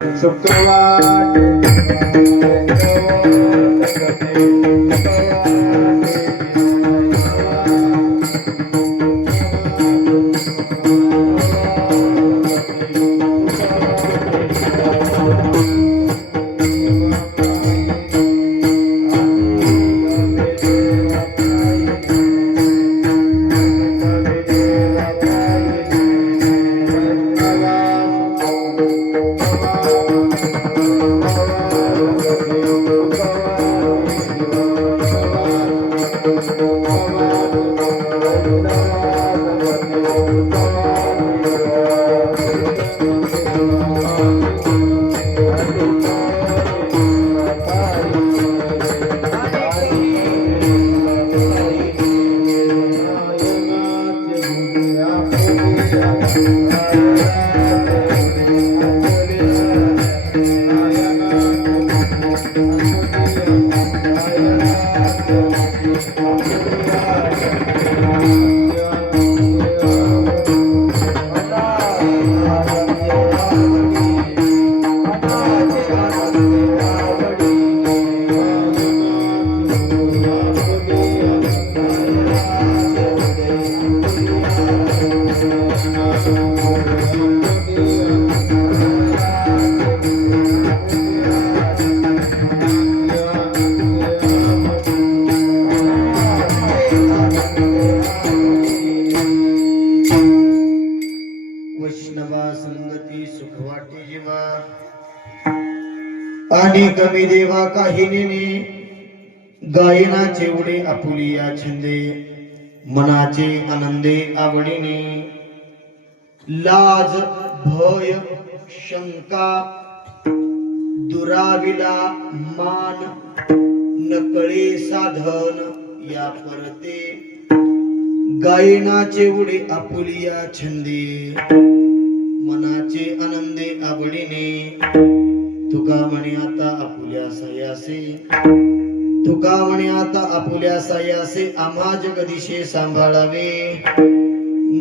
शुक्रवार आणि कमी देवा काही नेने गायनाचे उडे आपुलिया छंदे मनाचे आनंदे आवडीने लाज भय शंका दुराविला मान नकळे साधन या परते गायनाचे उडे आपुलिया छंदे मनाचे आनंदे आवडीने तुका म्हणे आता आपुल्या सायासे तुका म्हणे आता आपुल्या सायासे आम्हा जगदीशे सांभाळावे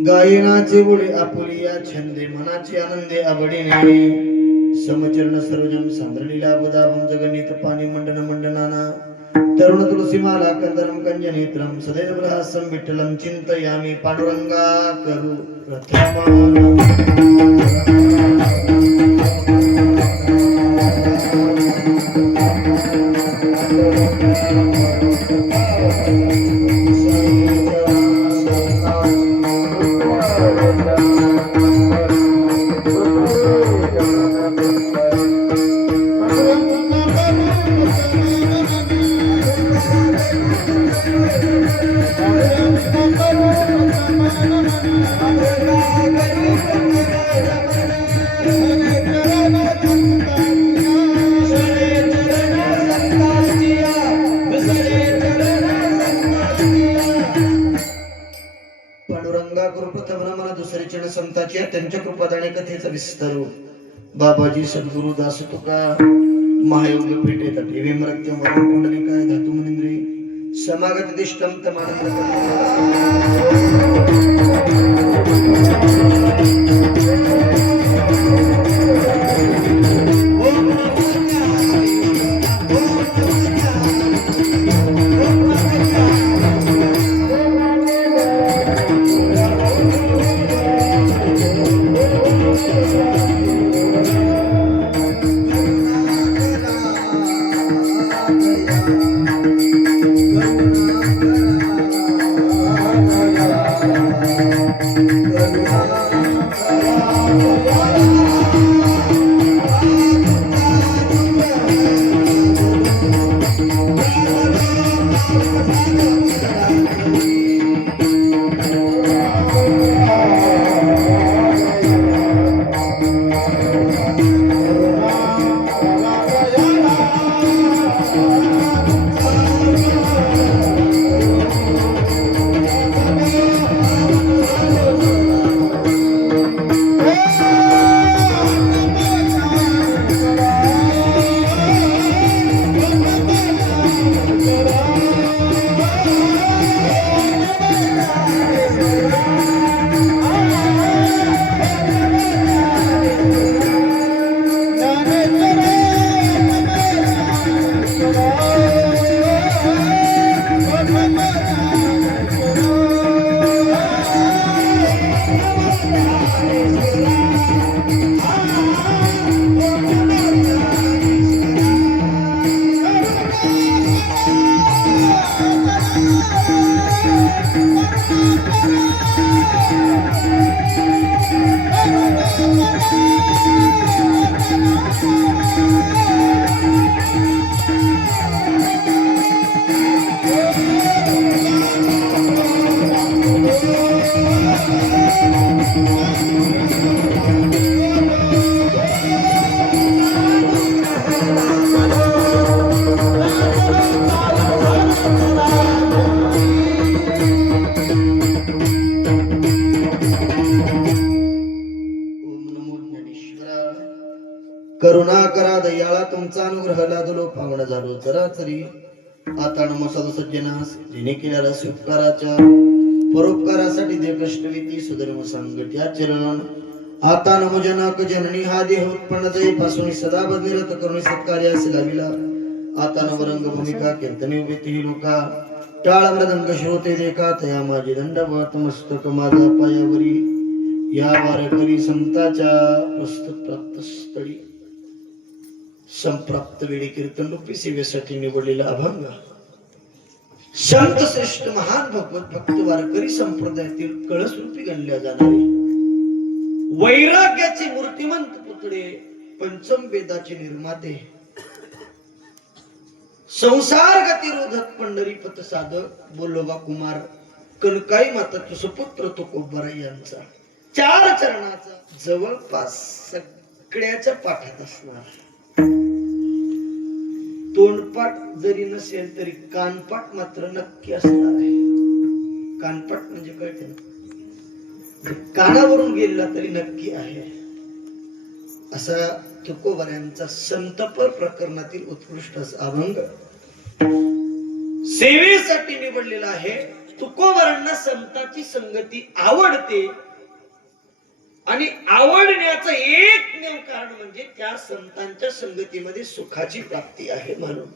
गायनाचे उडे आपुलिया छंदे मनाचे आनंदे आवडीने समचरण सर्वजन सांद्रलीला बुधाभं जगन्नीत पाणी मंडन मंडनाना तरुण तुलसीमाला कंदरम कंजनेत्रम सदैव हास्यं विठ्ठलं चिंतयामि पांडुरंगा करू प्रथमा संतांच्या त्यांच्या कृपादाने कथेचा विस्तार बाबाजी सद्गुरु दास तुका महायोग पेठेत ठेवी मृत्यू वरण कुंडलिकाय धातु मुनिंद्रे समागत दिष्टम तमानंद करुणा करा दयाळा तुमचा अनुग्रह लादलो पावन झालो चराचरी आता नमस्कार सज्जनास जिने केलेल्या उपकाराच्या परोपकारासाठी दे कष्टविती सुधर्म संगट्या चरण आता नमो जनक जननी हा देह उत्पन्न दये पासून सदा बनिरत करुणी सत्कार्यास लाविला आता नवरंग भूमिका कीर्तने उभेती लोका टाळ मृदंग श्रोते देखा तया माझी दंडवत मस्तक माझा पायावरी या वारकरी संताच्या प्रस्तुत प्राप्त स्थळी संप्राप्त वेळी कीर्तन रूपी सेवेसाठी निवडलेला अभंग संत श्रेष्ठ महान भगवत भक्त वारकरी संप्रदायातील कळस रूपी गणल्या जाणारे वैराग्याचे मूर्तिमंत पुतळे पंचम वेदाचे निर्माते संसार गतिरोधक पंढरीपत साधक बोलोबा कुमार कनकाई माता सुपुत्र तुकोबाराय यांचा 4 चरणाचा जवळपास सगळ्याच्या पाठात असणार तोंडपाठ जरी नसेल तरी कानपाठ मात्र नक्की असणार आहे. कानपाठ म्हणजे कळते ना, कानावरून गेला तरी नक्की आहे असा तुकोबारायांचा संतपर प्रकरणातील उत्कृष्ट अभंग सेवेसाठी निवडलेला आहे. तुकोबारांना संतांची संगती आवडते आणि आवडण्याचं एकमेव कारण म्हणजे त्या संतांच्या संगतीमध्ये सुखाची प्राप्ती आहे. म्हणून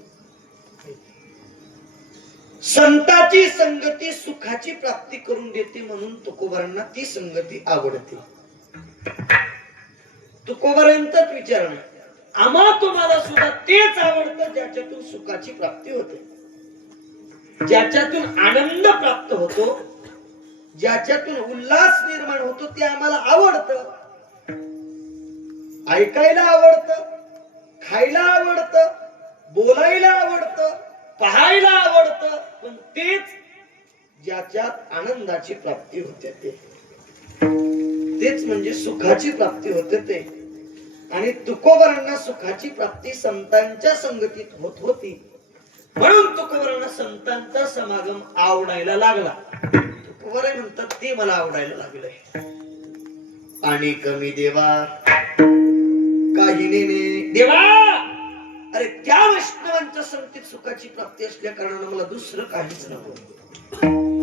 संतांची संगती सुखाची प्राप्ती करून देते म्हणून तुकोबारांना ती संगती आवडते. तुकोबारांचाच विचार नाही, आम्हा तुम्हाला सुद्धा तेच आवडतं ज्याच्यातून सुखाची प्राप्ती होते, ज्याच्यातून आनंद प्राप्त होतो, ज्याच्यातून उल्हास निर्माण होतो ते आम्हाला आवडतं. ऐकायला आवडतं, खायला आवडतं, बोलायला आवडतं, पाहायला आवडतं, पण तेच ज्याच्यात आनंदाची प्राप्ती होते तेच म्हणजे सुखाची प्राप्ती होते ते. आणि तुकोबारांना सुखाची प्राप्ती संतांच्या संगतीत होत होती म्हणून तुकोबारांना संतांचा समागम आवडायला लागला. तुकोबाराय म्हणतात ते मला आवडायला लागलंय. आणि कमी देवा काही नेने देवा, अरे त्या वैष्णवांच्या संगतीत सुखाची प्राप्ती असल्या कारणाने मला दुसरं काहीच नको,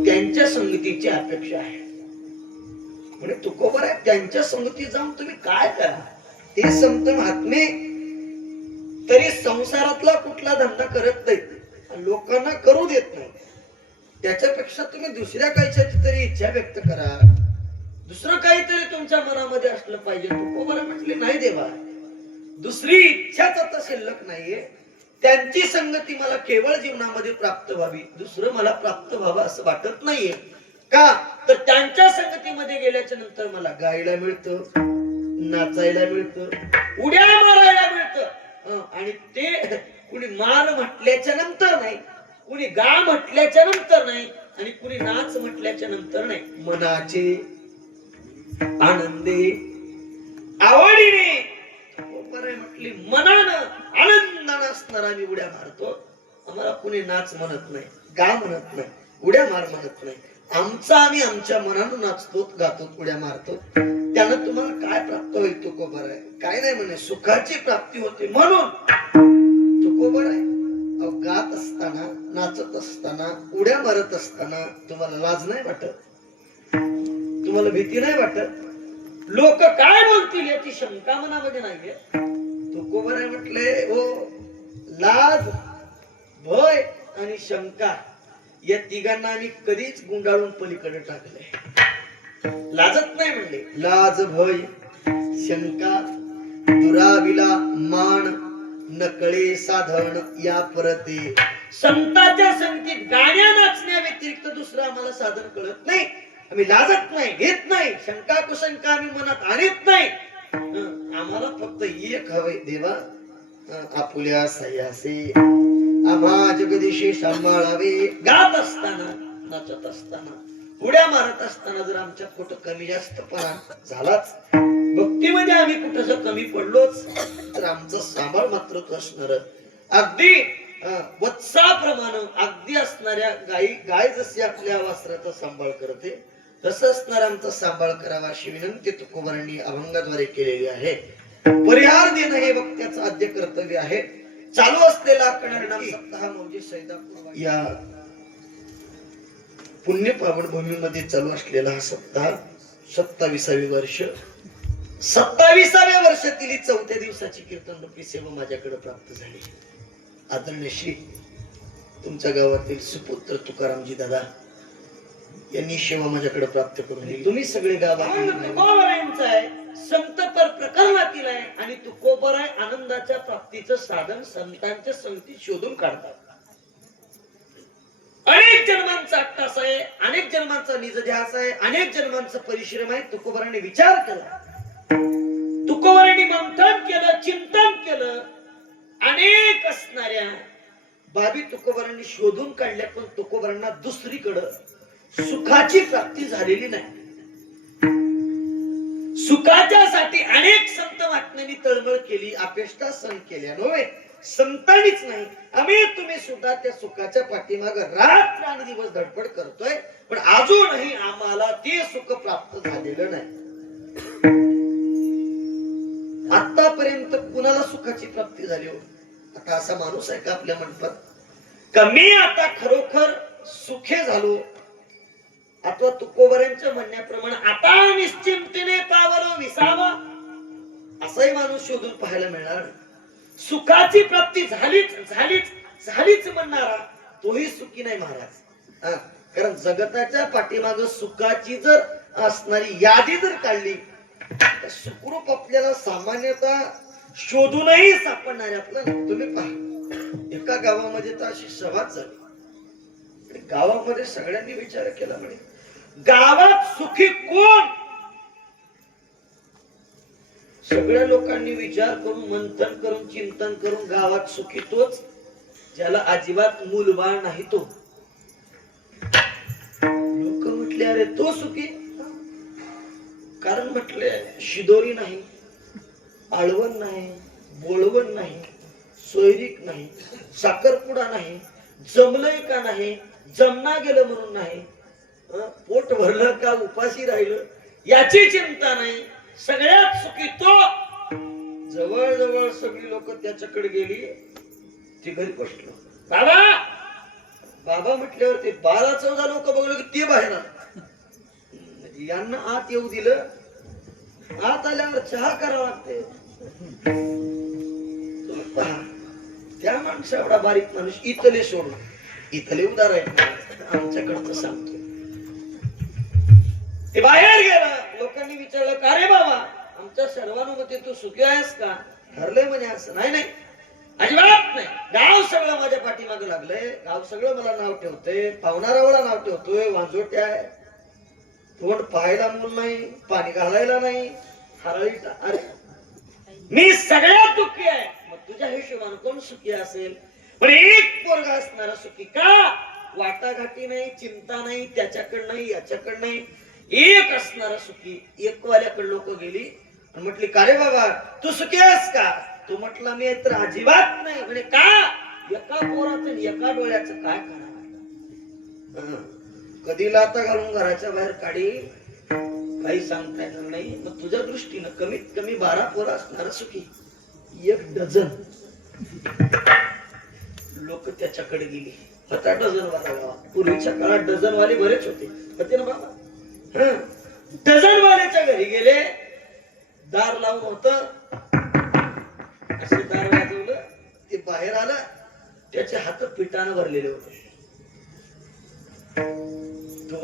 त्यांच्या संगतीची अपेक्षा आहे. म्हणजे तुकोबाराय त्यांच्या संगतीत जाऊन तुम्ही काय करा, ते संत महात्मे तरी संसारातला कुठला धंदा करत नाही, लोकांना करू देत नाही, त्याच्यापेक्षा तुम्ही दुसऱ्या काहीची तरी इच्छा व्यक्त करा, दुसरं काहीतरी तुमच्या मनामध्ये असलं पाहिजे. तुकोबाराय म्हटले नाही देवा, दुसरी इच्छाच आता शिल्लक नाहीये, त्यांची संगती मला केवळ जीवनामध्ये प्राप्त व्हावी, दुसरं मला प्राप्त व्हावं असं वाटत नाहीये. का तर त्यांच्या संगतीमध्ये गेल्याच्या नंतर मला गायला मिळतं, नाचायला मिळतं, उड्या मारायला मिळतं, आणि ते कुणी मार म्हटल्याच्या नंतर नाही, कुणी गा म्हटल्याच्या नंतर नाही, आणि कुणी नाच म्हटल्याच्या नंतर नाही, मनाचे आनंदे आवडीने. म्हटली मनानं आनंदानं असणार आम्ही उड्या मारतो, आम्हाला कुणी नाच म्हणत नाही, गा म्हणत नाही, उड्या मार म्हणत नाही, आमचा आम्ही आमच्या मनानं नाचतो, गातो, उड्या मारतो. त्यानं तुम्हाला काय प्राप्त होईल तुकोबाराय? काय नाही म्हणे, सुखाची प्राप्ती होते. म्हणून तुकोबाराय गात असताना, नाचत असताना, उड्या मारत असताना तुम्हाला लाज नाही वाटत, तुम्हाला भीती नाही वाटत, लोक काय बोलतील याची शंका मनामध्ये नाहीये. तुकोबाराय म्हटले हो, लाज, भय आणि शंका या तिघांना आम्ही कधीच गुंडाळून पलीकडे टाकले. लाजत नाही म्हणले, लाज, भय, शंका, दुराविला, मान, नकळे, साधन या परते. संतांच्या संगतीत गाण्या नाचण्या व्यतिरिक्त दुसरं आम्हाला साधन कळत नाही. आम्ही लाजत नाही, घेत नाही, शंका कुशंका आम्ही मनात आणत नाही. आम्हाला फक्त एक हवंय देवा, आपुल्या सह्यासे आम्हा जगदीशी सांभाळावे. गात असताना, नाचत असताना, उड्या मारत असताना जर आमच्यात कुठं कमी जास्तपणा झालाच, भक्तीमध्ये आम्ही कुठं जर कमी पडलोच, तर आमचा सांभाळ मात्र तो असणार. अगदी वत्साप्रमाणे अगदी असणाऱ्या गाय जशी आपल्या वासराचा सांभाळ करते तसं असणार आमचा सांभाळ करावा अशी विनंती तुकोबारांनी अभंगाद्वारे केलेली आहे. परिहार देणं हे वक्त्याचं आद्य कर्तव्य आहे. चालू असलेला कणहरिनाम सप्ताह म्हणजे सैदापूर या पुण्य पावन भूमीमध्ये चालू असलेला हा सप्ताह 27वे वर्ष, 27व्या वर्षातील 4थ्या दिवसाची कीर्तन रूपी सेवा माझ्याकडे प्राप्त झाली. आदरणीय श्री तुमच्या गावातील सुपुत्र तुकारामजी दादा यांनी सेवा माझ्याकडे प्राप्त करून दिली. तुम्ही सगळे गावातील संतपर प्रकरणातील आहे आणि तुकोबर आहे आनंदाच्या प्राप्तीचं साधन संतांच्या संगती शोधून काढतात. अनेक जन्मांचा अट्टास आहे, अनेक जन्मांचा निजध्यास आहे, अनेक जन्मांचा परिश्रम आहे. तुकोबराने विचार केला, तुकोबराने मंथन केलं, चिंतन केलं, अनेक असणाऱ्या बाबी तुकोबरांनी शोधून काढल्या, पण तुकोबरांना दुसरीकडं सुखाची प्राप्ती झालेली नाही. सुखाच्यासाठी अनेक संत महात्म्यांनी तळमळ केली, अपेष्टा सहन केल्या नव्हे, संतांनीच नाही. आम्ही तुम्ही सुद्धा त्या सुखाच्या पाठीमाग रात्र आणि दिवस धडपड करतोय, पण अजूनही आम्हाला ते सुख प्राप्त झालेलं नाही. आतापर्यंत कुणाला सुखाची प्राप्ती झाली हो? आता असा माणूस आहे का आपल्या मंडपात का मी आता खरोखर सुखे झालो, अथवा तुकोबरांच्या म्हणण्याप्रमाणे आता निश्चिंतेने पावलो विसावा, असाही माणूस शोधून पाहायला मिळणार. सुखाची प्राप्ती झालीच म्हणणारा तोही सुखी नाही महाराज. कारण जगताच्या पाठीमाग सुखाची जर असणारी यादी जर काढली तर सुखरूप आपल्याला सामान्यतः शोधूनही सापडणारे आपलं. तुम्ही पहा, एका गावामध्ये तर अशी सभा झाली, गावामध्ये सगळ्यांनी विचार केला म्हणे गावात सुखी कोण. सगळ्या लोकांनी विचार करून मंथन करून चिंतन करून गावात सुखी तोच ज्याला अजिबात मूलबाळ नाही तो. लोक म्हटले अरे तो सुखी, कारण म्हटले शिदोरी नाही, आळवण नाही, बोळवण नाही, सोयरीक नाही, साखरपुडा नाही, जमलंय का नाही, जमना गेलं म्हणून नाही, पोट भरलं का उपाशी राहिलं याची चिंता नाही, सगळ्यात सुखी तो. जवळ जवळ सगळी लोक त्याच्याकडे गेली, ते घरी बसलो. बाबा बाबा म्हटल्यावर ते 12-14 लोक बघलं की ते बाहेर आले. यांना आत येऊ दिलं. आत आल्यावर चहा करावा लागते. त्या माणसा एवढा बारीक माणूस इथले सोडून इथले उदार आहेत आमच्याकडचं सांगतो. ते बाहेर गेला. लोकांनी विचारलं का रे बाबा आमच्या सर्वानुमते तू सुखी आहेस का? ठरलंय म्हणे असं. नाही नाही अजिबात नाही. गाव सगळं माझ्या पाठीमागे लागलंय. गाव सगळं मला नाव ठेवतंय, पाहुणारावळा नाव ठेवतोय, वांजोट्या आहे, तोंड पाहायला मूल नाही, पाणी घालायला नाही, हरळी. अरे मी सगळ्यात दुःखी आहे. मग तुझ्या हिशोबाने कोण सुखी असेल? पण एक पोरगा असणारा सुखी का? वाटाघाटी नाही, चिंता नाही, त्याच्याकडे नाही, याच्याकडे नाही, एक असणारा सुखी. एक वाल्याकडे लोक गेली आणि म्हटली का रे बाबा तू सुखी आहेस का? तू म्हटला मी तर अजिबात नाही. म्हणे का? एका पोराचं एका डोळ्याचं काय करावं? कधी लाता घालून घराच्या बाहेर काढी काही सांगता येणार नाही. मग तुझ्या दृष्टीनं कमीत कमी 12 पोरं असणारा सुखी. 1 डझन लोक त्याच्याकडे गेली. होता डझन वाला गावा. पूर्वीच्या काळात डझन वाले बरेच होते ना बाबा. डझन वाल्याच्या घरी गेले. दार लावून होत. असे दार वाजवलं. ते बाहेर आलं. त्याचे हात पिठानं भरलेले होते. तो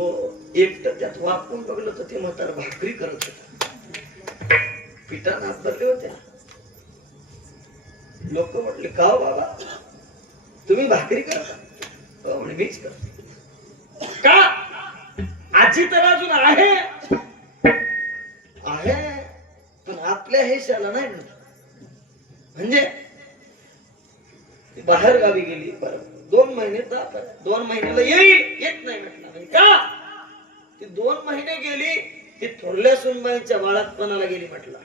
एकटं त्यात वाकून बघलं तर ते म्हातारा भाकरी करत होता. पिठानं हात भरले होते. लोक म्हटले का हो बाबा तुम्ही भाकरी करता? हो म्हणे मीच करतो. का? आजी तर अजून आहे पण आपल्या हेशाला नाही म्हणत. म्हणजे बाहेर गावी गेली. बरं 2 महिने 2 महिन्याला येईल. येत नाही म्हटलं. म्हणजे का? ती 2 महिने गेली. ती थोरल्या सुनबाईच्या बाळातपणाला गेली म्हटलं.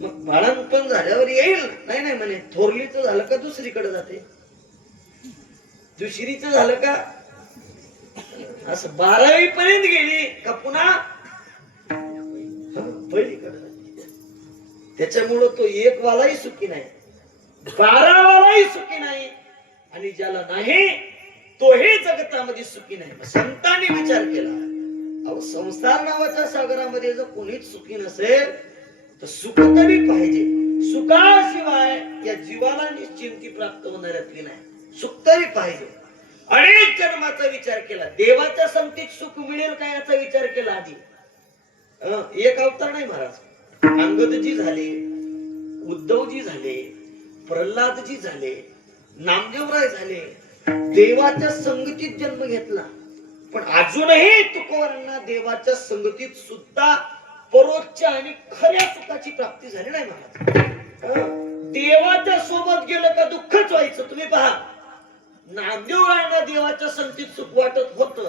मग बाळातपण झाल्यावर येईल. नाही नाही म्हणे थोरलीचं झालं का दुसरीकडे जाते, दुसरीचं झालं का असं 12वी पर्यंत गेली का पुन्हा पहिलीकडे जाते. त्याच्यामुळं तो एक वालाही सुखी नाही, 12 वालाही सुखी नाही, आणि ज्याला नाही तोही जगतामध्ये सुखी नाही. संतांनी विचार केला, अहो संसार नावाच्या सागरामध्ये जर कोणीच सुखी नसेल तर सुख तरी पाहिजे. सुखाशिवाय या जीवाला निश्चिंती प्राप्त होणाऱ्यातली नाही, सुख तरी पाहिजे. अनेक जन्माचा विचार केला, देवाच्या संगतीत सुख मिळेल का याचा विचार केला आधी. एक अवतार नाही महाराज, अंगदजी झाले, उद्धवजी झाले, प्रल्हादजी झाले, नामदेवराय झाले, देवाच्या संगतीत जन्म घेतला. पण अजूनही तुकोबारांना देवाच्या संगतीत सुद्धा परोक्ष आणि खऱ्या सुखाची प्राप्ती झाली नाही महाराज. देवाच्या सोबत गेलं का दुःखच व्हायचं. तुम्ही पहा, नामदेवरायांना देवाच्या संगतीत सुख वाटत होत,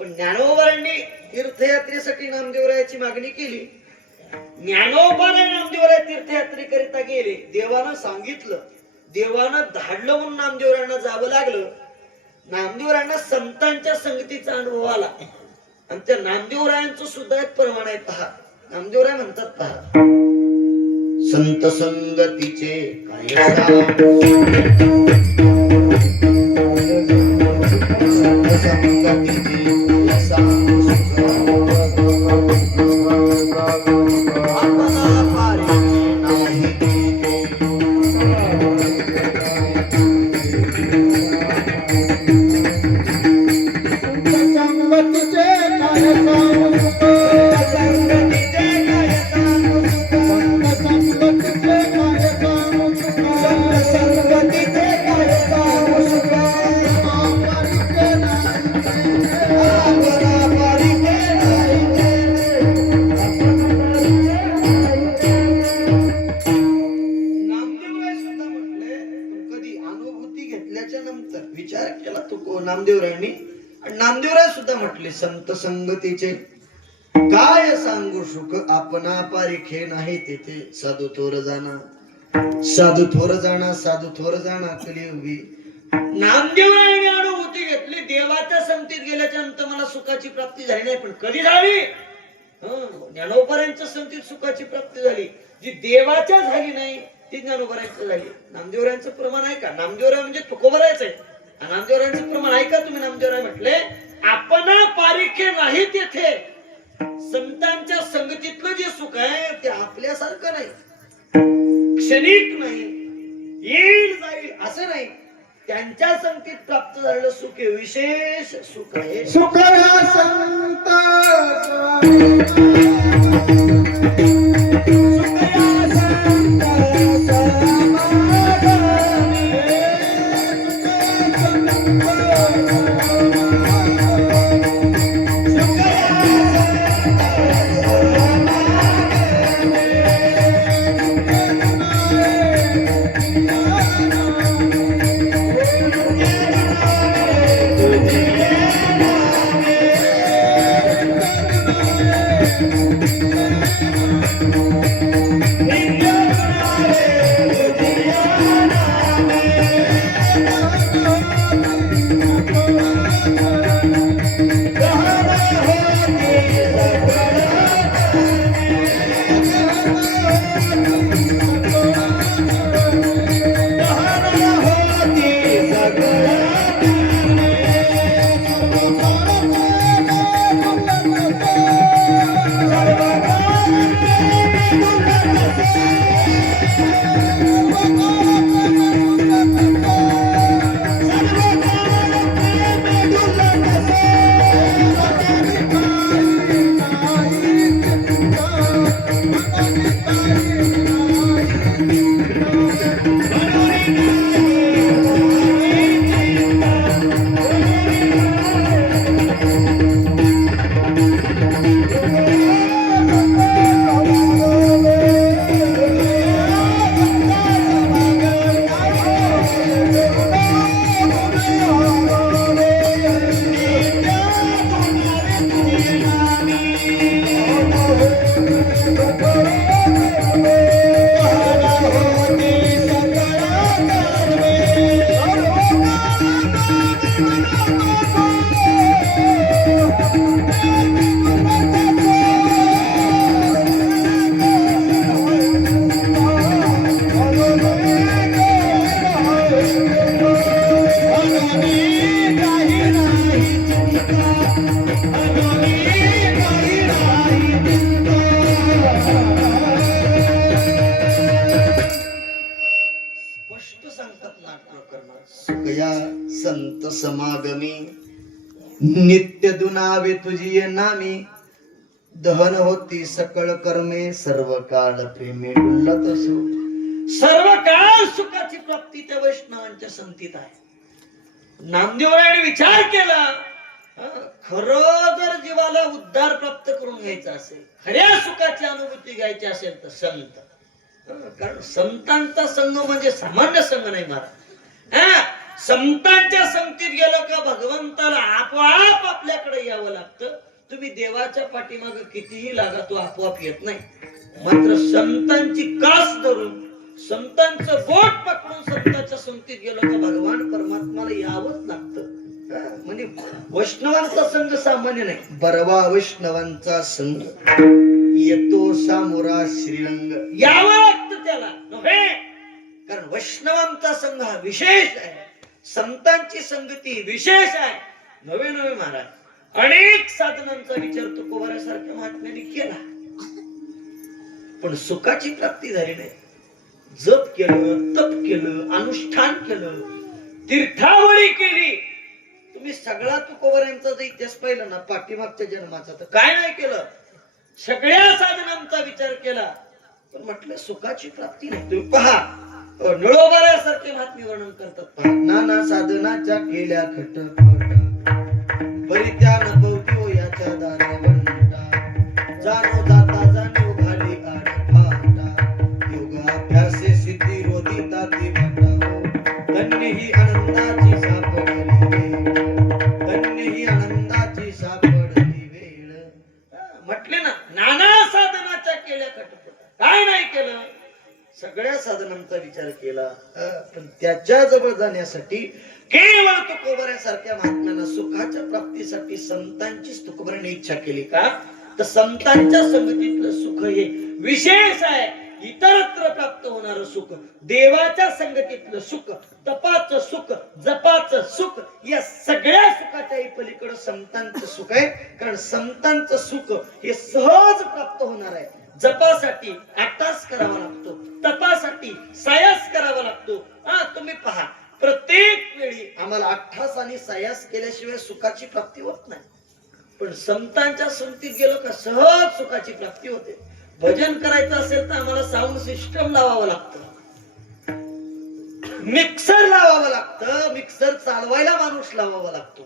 पण ज्ञानोबांनी तीर्थयात्रेसाठी नामदेवरायाची मागणी केली. ज्ञानोबाने नामदेवराय तीर्थयात्रेकरिता गेले, देवानं सांगितलं, देवानं धाडलं म्हणून नामदेवरायांना जावं लागलं. नामदेवरायांना संतांच्या संगतीचा अनुभव आला, आणि त्या नामदेवरायांचं सुद्धा एक प्रमाण आहे. पहा, नामदेवराय म्हणतात, पहा, संत संगतीचे काय सांगू, विचार केला तो नामदेवरायांनी. नामदेवराय सुद्धा म्हटले, संत संगतीचे काय सांगू सुख, आपणा पारिखे नाही तेथे. साधू थोर जाणा, साधू थोर जाणा, साधू थोर जाणा कलियुगी. नामदेवरायांनी अनुभूती घेतली, देवाच्या संगतीत गेल्याच्या नंतर मला सुखाची प्राप्ती झाली नाही. पण कधी झाली? ज्ञानोबांच्या संगतीत सुखाची प्राप्ती झाली. जी देवाच्या झाली नाही ती ज्ञानोबांच्या झाली. नामदेवरायांचं प्रमाण आहे का? नामदेवराय म्हणजे तुकोबारायच आहे. नामदेवरायांचं प्रमाण आहे का तुम्ही? नामदेवराय म्हटले, आपण पारिखे नाही तेथे. संतांच्या संगतीतलं जे सुख आहे ते आपल्यासारखं नाही, क्षणिक नाही, येईल जाईल असं नाही. त्यांच्या संगतीत प्राप्त झालेलं सुख हे विशेष सुख आहे. सुख संत सुखया संत समागमी नित्य दुनावे तुझी नामी दहन होती सकळ कर्मे सर्व काळ प्रेमे डुलत असो. सर्व काळ सुखाची प्राप्ती त्या वैष्णवांच्या संगतीत आहे. नामदेवरायाने विचार केला, खरं जर जीवाला उद्धार प्राप्त करून घ्यायचा असेल, खऱ्या सुखाची अनुभूती घ्यायची असेल तर संत. कारण संतांचा संघ म्हणजे सामान्य संघ नाही महाराज. संतांच्या संगतीत गेलो का भगवंताला आपोआप आपल्याकडे यावं लागतं. तुम्ही देवाच्या पाठीमागे कितीही लागा, तो आपोआप येत नाही. मात्र संतांची कास धरून संतांचं बोट पकडून संतांच्या संगतीत गेलो का भगवान परमात्माला यावंच लागतं. म्हणजे वैष्णवांचा संघ सामान्य नाही. बरवा वैष्णवांचा संघ येतो सामोरा श्रीरंग. यावं लागतं त्याला नव्हे, कारण वैष्णवांचा संघ हा विशेष आहे. संतांची संगती विशेष आहे. नवे नवे महाराज अनेक साधनांचा विचार तुकोबाऱ्यासारख्या महात्म्याने केला, पण सुखाची प्राप्ती झाली नाही. जप केलं, तप केलं, अनुष्ठान केलं, तीर्थावळी केली. तुम्ही सगळा तुकोबाऱ्यांचा जर इतिहास पाहिला ना पाठीमागच्या जन्माचा, तर काय नाही केलं. सगळ्या साधनांचा विचार केला, पण म्हटलं सुखाची प्राप्ती नाही. तुम्ही पहा नळोबाऱ्यासारखे महात्मे वर्णन करतात. नाना साधनाच्या केल्या खटपट बरी त्या नभवती याच्या दारा वंटा जाणो जाता जाणो घाली आड फाटा योग अभ्यासे सिद्धी रोधिता ती भटाओ धन्य ही आनंदाची सापडली वेळ, धन्य ही आनंदाची सापडली वेळ. म्हटले ना नाना साधनाच्या केल्या खटपट. काय नाही केलं, सगळ्या साधनांचा विचार केला, पण त्याच्या जवळ जाण्यासाठी केवळ तुकोबाऱ्यासारख्या महात्म्यांना सुखाच्या प्राप्तीसाठी संतांचीच तुकोबाऱ्याने इच्छा केली. का तर संतांच्या संगतीतलं सुख हे विशेष आहे. इतरत्र प्राप्त होणारं सुख, देवाच्या संगतीतलं सुख, तपाचं सुख, जपाचं सुख, या सगळ्या सुखाच्या पलीकडे संतांचं सुख आहे. कारण संतांचं सुख हे सहज प्राप्त होणार आहे. जपासाठी आटास करावा लागतो, तपासाठी सायास करावा लागतो. तुम्ही पहा प्रत्येक वेळी आम्हाला अठ्ठास आणि सायास केल्याशिवाय सुखाची प्राप्ती होत नाही. पण संतांच्या संगतीत गेलो का सहज सुखाची प्राप्ती होते. भजन करायचं असेल तर आम्हाला साऊंड सिस्टम लावावं लागतं, मिक्सर लावावं लागतं, मिक्सर चालवायला माणूस लावावा लागतो,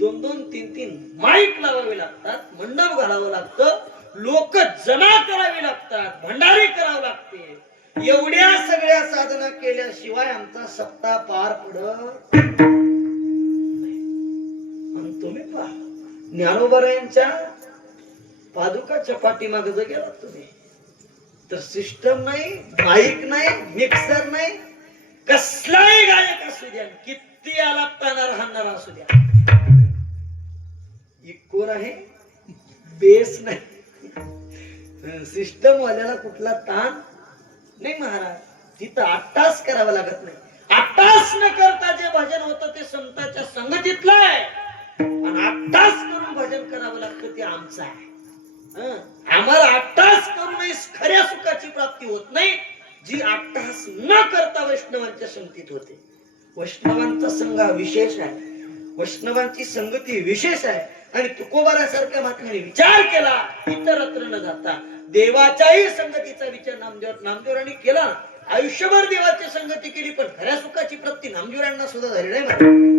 2-2, 3-3 माईक लावावे लागतात, मंडप घालावं लागतं, लोक जमा करावी लागतात, भंडारी करावं लागते. एवढ्या सगळ्या साधना केल्याशिवाय आमचा सप्ताह पार पडत नाही. तुम्ही पहा ज्ञानोबारायांच्या पादुकाच्या पाठीमागे जर गेलात तुम्ही तर सिस्टम नाही, माईक नाही, मिक्सर नाही, कसलाही गायक असू द्या, किती आलापताना राहणारा असू द्या, इकोर आहे, बेस नाही. सिस्टम वाल्याला कुठला ताण नाही महाराज. तिथं आटास करावा लागत नाही. आटास न करता जे भजन होतं ते संतांच्या संगतीतलं आहे, आणि आटास करून भजन करावं लागतं ते आमचं आहे. आम्हाला आटास करूनही खऱ्या सुखाची प्राप्ती होत नाही, जी आटास न करता वैष्णवांच्या संगतीत होते. वैष्णवांचा संघ विशेष आहे, वैष्णवांची संगती विशेष आहे. आणि तुकोबाऱ्यासारख्या महात्म्याने विचार केला, इतरत्र न जाता देवाच्याही संगतीचा विचार नामदेवरांनी केला. आयुष्यभर देवाची संगती केली, पण खऱ्या सुखाची प्राप्ती नामदेवरांना सुद्धा झाली नाही.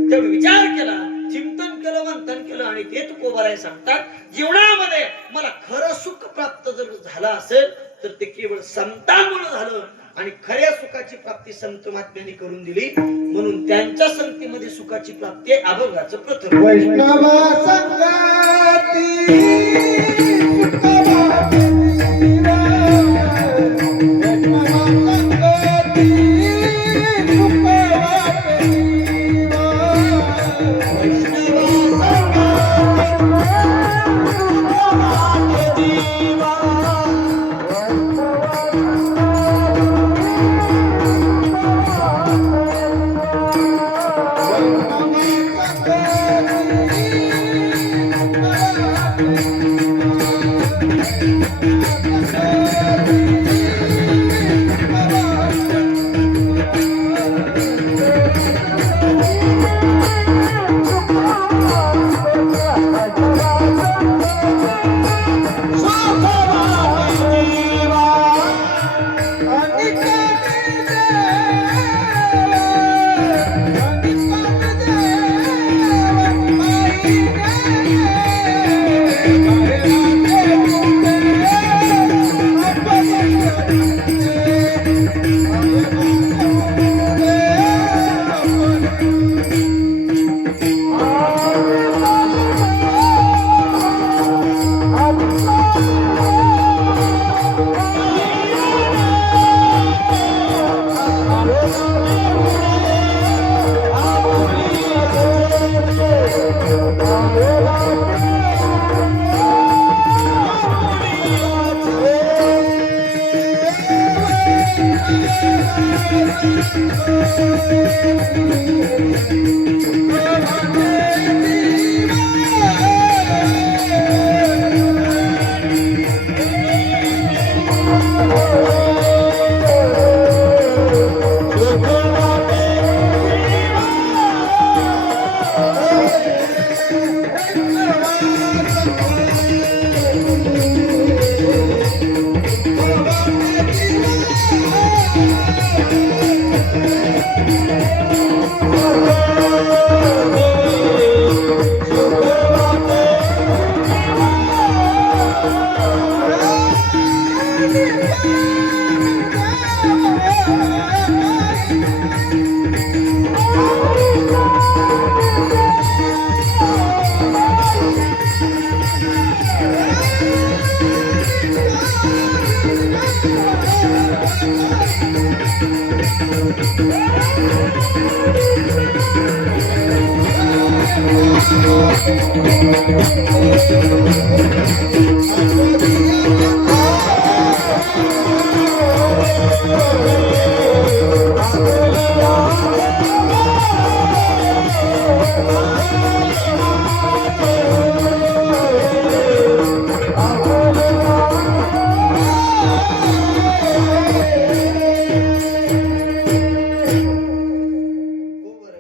त्यामुळे विचार केला, चिंतन केलं, मंथन केलं, आणि ते तुकोबाराय सांगतात, जीवनामध्ये मला खरं सुख प्राप्त जर झालं असेल तर ते केवळ संतांमुळे झालं, आणि खऱ्या सुखाची प्राप्ती संत महात्म्यांनी करून दिली. म्हणून त्यांच्या संगतीमध्ये सुखाची प्राप्ती आहे. अभंगाचं प्रथम वैष्णवा संगाती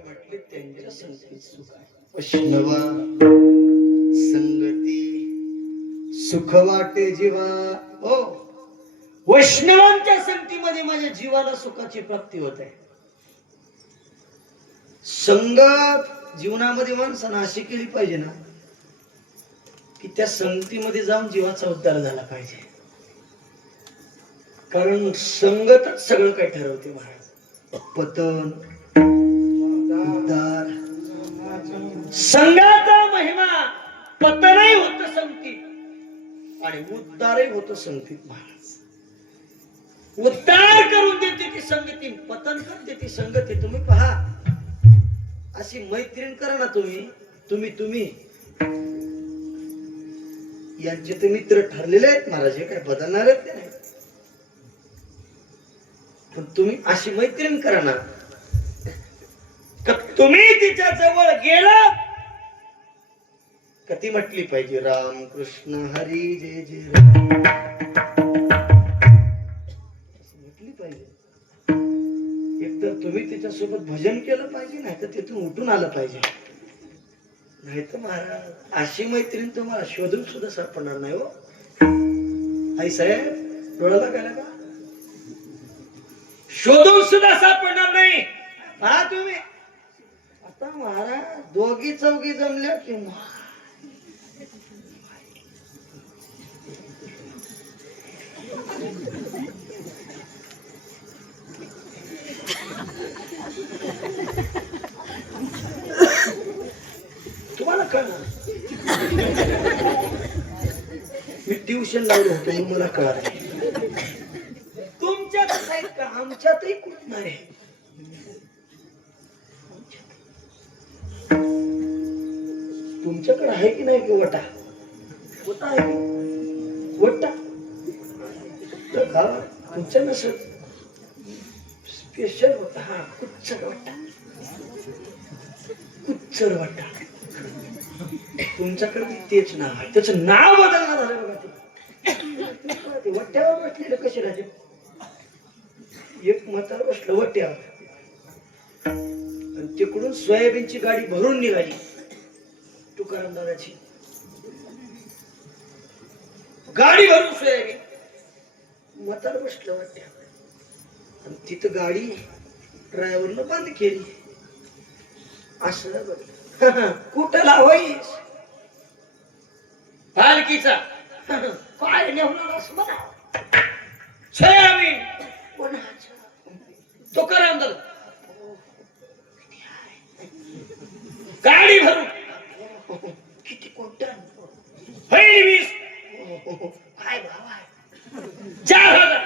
म्हटले त्यांच्या संगतीत सुख आहे. वैष्णवा संगती सुख वाटे जीवा. हो, वैष्णवांच्या संगतीमध्ये माझ्या जीवाला सुखाची प्राप्ती होत आहे. संगत जीवनामध्ये माणसानं अशी केली पाहिजे ना की त्या संगतीमध्ये जाऊन जीवाचा उद्धार झाला पाहिजे. कारण संगतच सगळं काही ठरवते महाराज. पतन उद्धार संघाचा महिमा. पतनही होत संगतीत आणि उद्धारही होत संगतीत महाराज. उद्धार करून देते ती संगती, पतन करून देते संगती. तुम्ही पहा, अशी मैत्रीण करा ना तुम्ही यांचे ते मित्र ठरलेले आहेत महाराज, हे काय बदलणार आहेत नाही. पण तुम्ही अशी मैत्रीण करा ना का तुम्ही तिच्या जवळ गेला का ती म्हटली पाहिजे राम कृष्ण हरी जय जय राम. म्हटली पाहिजे. एकतर तुम्ही तिच्यासोबत भजन केलं पाहिजे, नाही तर तिथून उठून आलं पाहिजे. नाही तर महाराज अशी मैत्रीण तुम्हाला शोधून सुद्धा सापडणार नाही. हो आई साहेब, डोळा लागायला का? शोधून सुद्धा सापडणार नाही. पहा तुम्ही आता महाराज दोघी चौघी जमल्या की तुम्हाला कळणार. मी ट्युशन लावलं होतं म्हणून मला कळालं. तुमच्यात आहेत का? आमच्यातही कुठ नाही. तुमच्याकडे आहे की नाही की वटा? वटा आहे की वटा? तुमच्या नसत स्पेशल होता. हा कुच्चर वटा. कुच्चर वटा तुमच्याकडे तेच नाव आहे. त्याचं नाव बदलणार झालं बघा. ते वट्यावर बसलेलं कसे राहते. एक म्हातार बसलं वट्यावर आणि तिकडून सोयाबीनची गाडी भरून निघाली तुकाराम दादाची. गाडी भरून सोयाबीन. म्हातार बसलं वट्यावर आणि तिथं गाडी ड्रायव्हरनं बंद केली. असं कुठं लावायस पालखीचा काय नेवणार म्हणा. सोयाबीन तुकाराम दादा गाडी भरून किती कोणत्या होईल 20 काय भाव आहे 4000.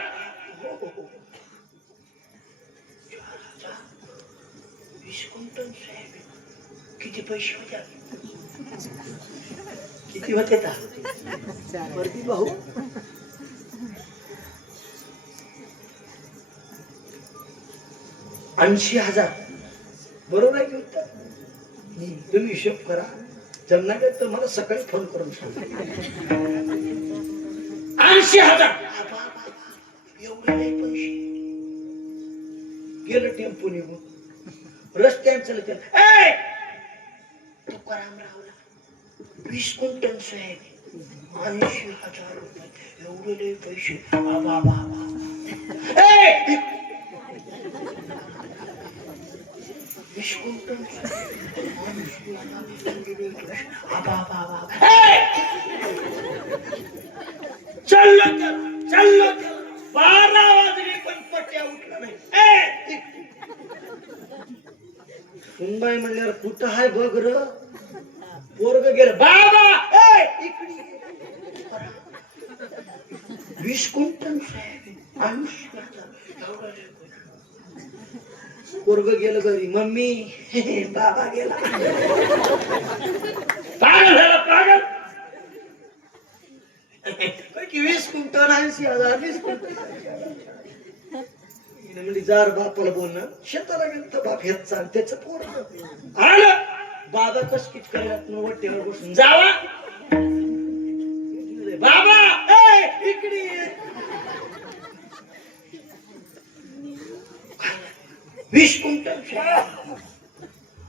किती पैसे होते? किती होते का वरती भाऊ? 80,000 बरोबर आहे की उत्तर? तुम्ही हिशोब करा. जमणार नाही तर मला सकाळी फोन करून सांगा. 80,000 एवढे नाही पैसे. गेलं टेम्पो निघून रस्त्याने चलत तुकारामरावला 20 क्विंटल सोयाबीन 80,000 रुपये एवढे लय पैसे. बाबा 20 क्विंटल चाललो 12 वाजले पण पट्ट्या उठला नाही. सुनबाई म्हणल्यावर कुठं हाय बघ र. पोरग गेलं बाबा इकडे 20 क्विंटल पोरग गेलं घरी. मम्मी बाबा गेला. पागल झाला पागल. 20 क्विंटल 80,000 20 क्विंटल म्हणजे जार बापाला बोलणं शेताला गेलं तर बाप हेच चाल त्याच पोर आलं. बाबा कस किट करायला वट्टीवर बसून जावा. बाबा इकडे 20 क्विंटल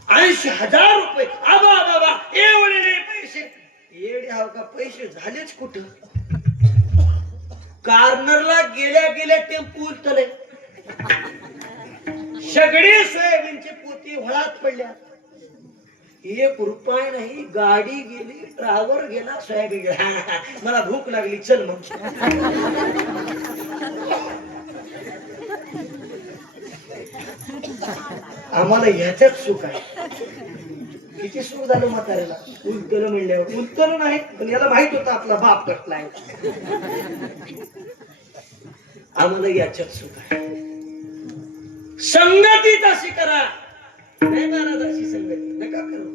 80,000 रुपये. आबा बाबा एवढे पैसे. येडे हाव का पैसे झालेच कुठं. कार्नरला गेल्या गेल्या टेम्पो उलटले. सगळे सोयाबीनचे पोती हळात पडल्या. 1 रुपया नाही. गाडी गेली ड्रायव्हर गेला सोयाबीन गेला. मला भूक लागली चल मग. आम्हाला ह्याच्यात सुख आहे. किती सुख झालं म्हाताऱ्याला. उलटलं म्हणल्यावर उलटलं नाही पण याला माहित होतं आपला बाप कटलाय. आम्हाला याच्यात सुख आहे. संगतीत अशी करा नाही महाराज. अशी संगती नका करू.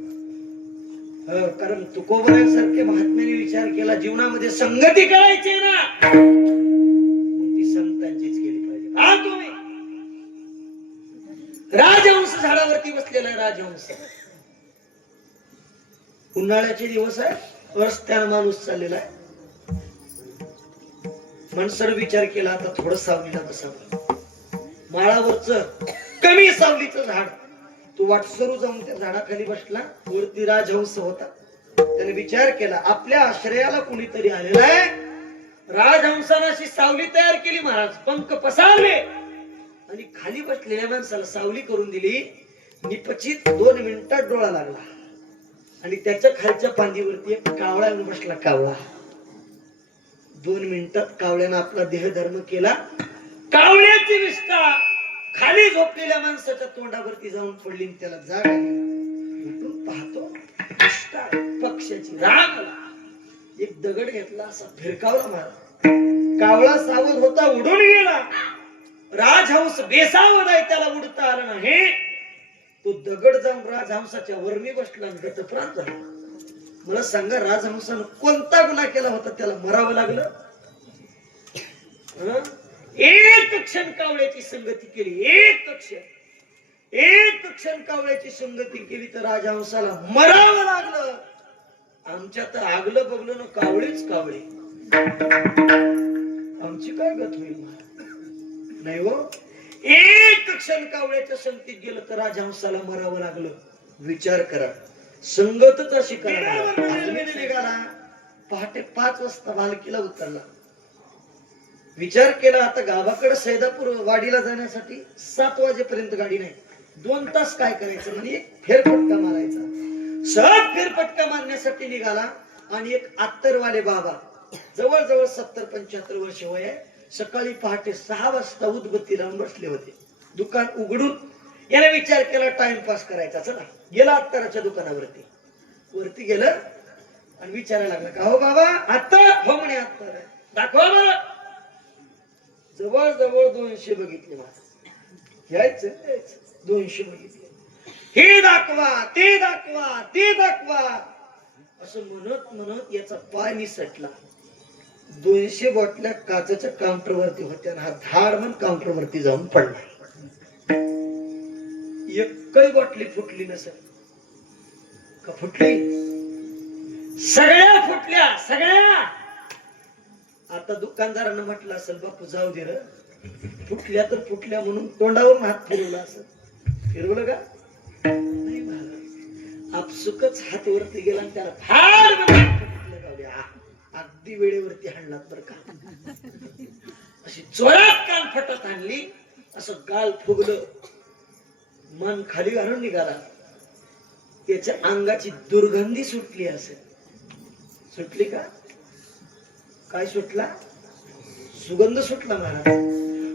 कारण तुकोबरांसारखे महात्म्याने विचार केला जीवनामध्ये संगती करायची ना ती संतांचीच केली पाहिजे. हा तुम्ही राजहंस झाडावरती बसलेला आहे. राजहंस उन्हाळ्याचे दिवस आहे. रस्त्यानं माणूस चाललेला आहे. माणसानं विचार केला आता थोडं सावलीला बसावं. माळावरच कमी सावलीचं झाड. तो वाटसरू जाऊन त्या झाडाखाली बसला. वरती राजहंस होता. त्याने विचार केला आपल्या आश्रयाला कुणीतरी आलेला आहे. राजहंसानं अशी सावली तयार केली महाराज. पंख पसारले आणि खाली बसलेल्या माणसाला सावली करून दिली. निपचित 2 मिनिटात डोळा लागला आणि त्याच्या खालच्या पांदीवरती एक कावळा बसला. कावळा 2 मिनिटात कावळ्यानं आपला देहधर्म केला. कावळ्याची विष्ठा खाली झोपलेल्या माणसाच्या तोंडावरती जाऊन पडली. त्याला जाग आली. उठून पाहतो विष्ठा पक्षाची. राग आला. एक दगड घेतला असा फिरकावला मारा. कावळा सावध होता उडून गेला. राजहंस बेसावध आहे त्याला उडता आलं नाही. तो दगड जाऊन राजहंसाच्या वरमी बसला आणि गतप्राण झाला. मला सांगा राजहंसानं कोणता गुन्हा केला होता त्याला मरावं लागलं. एक क्षण कावळ्याची संगती केली. एक क्षण कावळ्याची संगती केली तर राजहंसाला मरावं लागलं. आमच्या तर आगलं बघलं ना कावळेच कावळे. आमची काय गत होईल नाही हो. एक क्षण कावळ्याच्या संगतीत गेलं तर राजहंसाला मरावं लागलं. विचार करा संगतच अशी करा. निघाला पहाटे 5 वाजता भालकीला उतरला. विचार केला आता गावाकडे सैदापूर वाडीला जाण्यासाठी 7 वाजेपर्यंत गाडी नाही. 2 तास काय करायचं म्हणजे एक फेरफटका मारायचा. सहज फेरफटका मारण्यासाठी निघाला आणि एक अत्तरवाले बाबा जवळजवळ 70-75 वर्ष वय आहे. सकाळी पहाटे 6 वाजता उदबत्ती लावून बसले होते. दुकान उघडून याने विचार केला टाइमपास करायचा. चला गेला अत्तराच्या दुकानावरती. वरती गेलं आणि विचारायला लागला का हो बाबा अत्तर. हो म्हणे अत्तर दाखवा बरं. जवळजवळ 200 बघितले. माझं यायचं 200 बघितले. हे दाखवा ते दाखवा ते दाखवा असं म्हणत म्हणत याचा पाय निसटला. 200 बॉटल्या काचेच्या काउंटरवरती होत्या. हा धाड म्हणून काउंटरवरती जाऊन पडला. एकही बाटली फुटली नसेल का? फुटली? सगळ्या फुटल्या, सगळ्या. आता दुकानदारानं म्हटलं असेल बापू जाऊ दे र, फुटल्या तर फुटल्या म्हणून तोंडावरून हात फिरवला असेल. फिरवलं का? नाही महाराज, आपसुकच हात वरती गेला आणि त्याला फार फुटलं गावले. अगदी वेळेवरती हाणलात बर का. अशी जोरात कान फटत हाणली, असं गाल फुगलं, मन खाली घालून निघाला. त्याच्या अंगाची दुर्गंधी सुटली असेल. सुटली का? काय सुटला? सुगंध सुटला महाराज.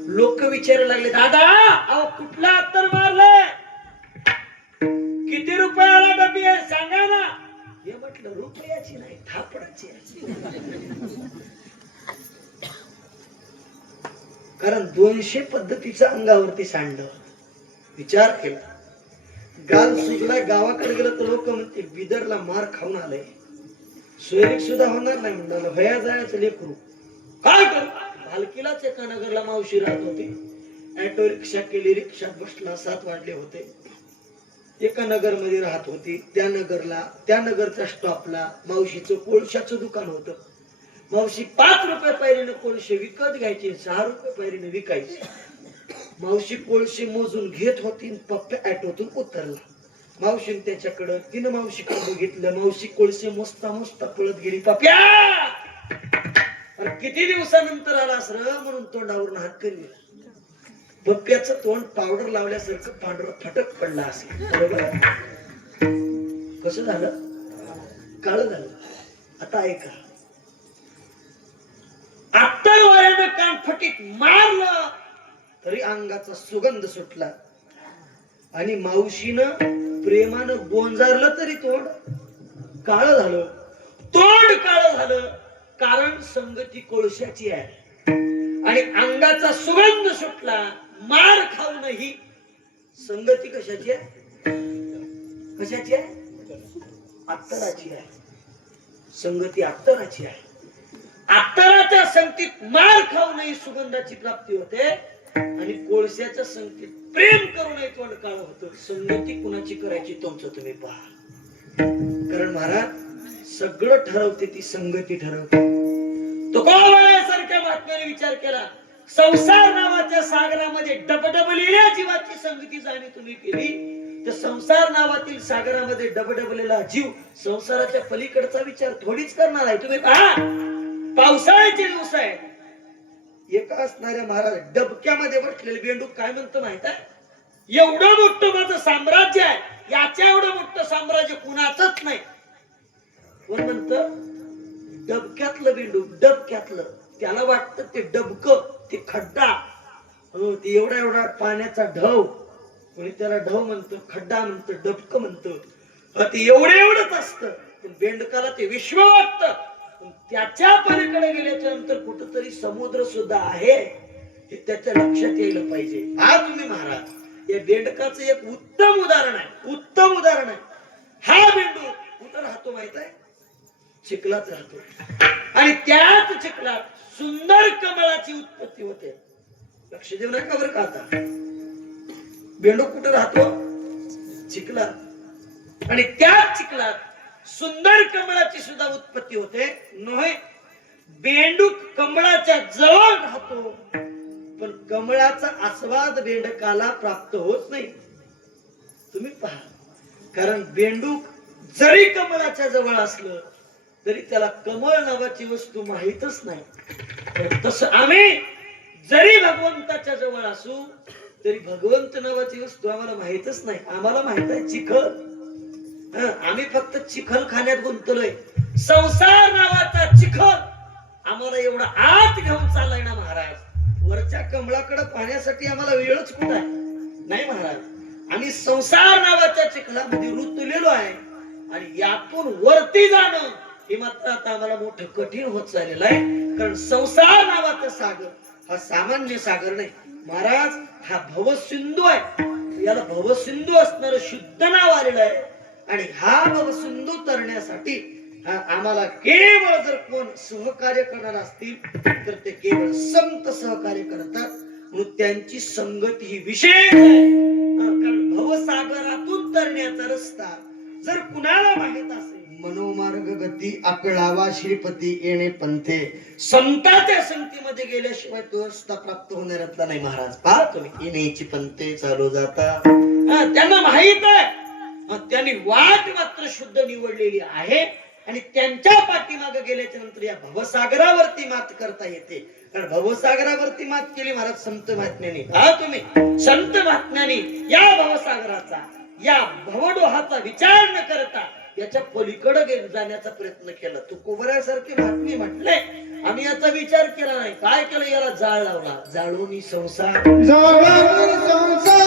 लोक विचारायला लागले, दादा अहो कुठला अत्तर मारले, किती रुपयाला डबी आहे सांगा ना. हे म्हटलं रुपयाची नाही, थापडाची आहे. कारण 200 पद्धतीचं अंगावरती सांडलं. विचार केला, गाल सुजलाय. गावाकडे गेलं तर लोक म्हणते बिदरला मार खाऊन आलंय. सोयरीक सुद्धा होणार नाही म्हणलं. भया जायचं लेकरू काय करू. भालकीलाच एका नगरला मावशी राहत होती. ऑटो रिक्षा केली, रिक्षात बसला. 7 वाजले होते. एका नगर मध्ये राहत होती. त्या नगरच्या स्टॉपला मावशीचं कोळशाचं दुकान होतं. मावशी 5 रुपये पैरीने कोळशे विकत घ्यायचे, 6 रुपये पैरीने विकायचे. मावशी कोळशे मोजून घेत होती. पप्पा ऑटोतून उतरला. मावशीने त्याच्याकडं, तिनं मावशीकडे बघितलं. मावशी कोळशे मोजता मोजता पळत गेली. पप्प्या अरे किती दिवसानंतर आलास र म्हणून तोंडावरून हात करी. पप्प्याचं तोंड पावडर लावल्यासारखं पांढरं फटक पडला असेल. बरोबर? कसं झालं? काळ झालं. आता ऐका, अत्तर वाऱ्यानं कानफटीत मारलं तरी अंगाचा सुगंध सुटला. आणि मावशीनं प्रेमानं गोंजारलं तरी तोंड काळ झालं. तोंड काळ झालं कारण संगती कोळशाची आहे. आणि अंगाचा सुगंध सुटला. मार खाऊनही संगती कशाची आहे? कशाची आहे? अत्तराची आहे. संगती अत्तराची आहे. अत्तराच्या संगतीत मार खाऊनही सुगंधाची प्राप्ती होते. आणि कोळशाच्या संगतीत प्रेम करूनही तोंड काळ होतं. संगती कुणाची करायची तुमचं तुम्ही पहा. कारण महाराज सगळं ठरवते ती संगती ठरवते. तुकोबासारख्या महात्म्याने विचार केला, संसार नावाच्या सागरामध्ये डबडबलेल्या जीवाची संगती जाणी तुम्ही केली तर संसार नावातील सागरामध्ये डबडबलेला जीव संसाराच्या पलीकडचा विचार थोडीच करणार आहे. तुम्ही पहा, पावसाळ्याचे दिवस आहे. एका असणाऱ्या महाराज डबक्यामध्ये बसलेले बेंडूक काय म्हणतो माहित आहे? एवढं मोठं माझं साम्राज्य आहे, याच्या एवढं मोठं साम्राज्य कुणाचंच नाही. कोण म्हणतं? डबक्यातलं बेंडूक. डबक्यातलं. त्याला वाटतं ते डबक, ते खड्डा, ते एवढा एवढा पाण्याचा ढव. कोणी त्याला ढव म्हणतं, खड्डा म्हणतं, डबक म्हणतं. ते एवढं एवढंच असतं. पण बेंडकाला ते विश्व वाटतं. त्याच्या पलीकडे गेल्याच्या नंतर कुठंतरी समुद्र सुद्धा आहे हे त्याच्या लक्षात यायला पाहिजे. हा तुम्ही महाराज या बेंडकाचं एक उत्तम उदाहरण आहे. उत्तम उदाहरण आहे. हा बेंडू कुठं राहतो माहित आहे? चिखलात राहतो. आणि त्याच चिखलात सुंदर कमळाची उत्पत्ती होते. लक्ष देऊ नका बरं का. आता बेंडू कुठं राहतो? चिखलात. आणि त्याच चिखलात सुंदर कमळाची सुद्धा उत्पत्ती होते. नव्हे, बेंडूक कमळाच्या जवळ राहतो पण कमळाचा आस्वाद बेंडकाला प्राप्त होत नाही. तुम्ही पहा, कारण बेंडूक जरी कमळाच्या जवळ असलं तरी त्याला कमळ नावाची वस्तू माहीतच नाही. तसं आम्ही जरी भगवंताच्या जवळ असू तरी भगवंत नावाची वस्तू आम्हाला माहीतच नाही. आम्हाला माहित आहे चिखल. आम्ही फक्त चिखल खाण्यात गुंतलोय. संसार नावाचा चिखल आम्हाला एवढा आत घेऊन चाललाय ना महाराज. वरच्या कमळाकडे पाहण्यासाठी आम्हाला वेळच कुठं आहे? नाही महाराज. आम्ही संसार नावाच्या चिखलामध्ये रुतलेलो आहे. आणि यातून वरती जाणं हे मात्र आता आम्हाला मोठं कठीण होत चाललेलं आहे. कारण संसार नावाचा सागर हा सामान्य सागर नाही महाराज. हा भवसिंधू आहे. याला भवसिंधू असणारं शुद्ध नाव आलेलं आहे. आणि हा भवसिंधू तरण्यासाठी आम्हाला केवळ जर कोण सहकार्य करणार असतील तर ते केवळ संत सहकार्य करतात. म्हणून त्यांची संगती ही विशेष आहे. कारण भवसागर मार्गाचा जर कुणाला माहित असेल, मनोमार्ग गती आकळावा श्रीपती येणे पंथे. संतांच्या संगतीमध्ये गेल्याशिवाय तो रस्ता प्राप्त होणाऱ्यातला नाही महाराज. पहा तुम्ही येण्याची पंथे चालू जाता. त्यांना माहित आहे, त्यांनी वाट मात्र शुद्ध निवडलेली आहे आणि त्यांच्या पाठीमागे गेल्याच्या नंतर या भवसागरावरती मात करता येते. कारण भवसागरावरती मात केली महाराज संत महात्म्याने. पहा तुम्ही, संत महात्म्याने या भवसागराचा, या भवडोहाचा विचार न करता याच्या पलीकडे जाण्याचा प्रयत्न केला. तुकोबऱ्यासारखे महात्मे म्हटले आम्ही याचा विचार केला नाही. काय केलं, याला जाळ लावला. जाळोनी संसार, जाळोनी संसार,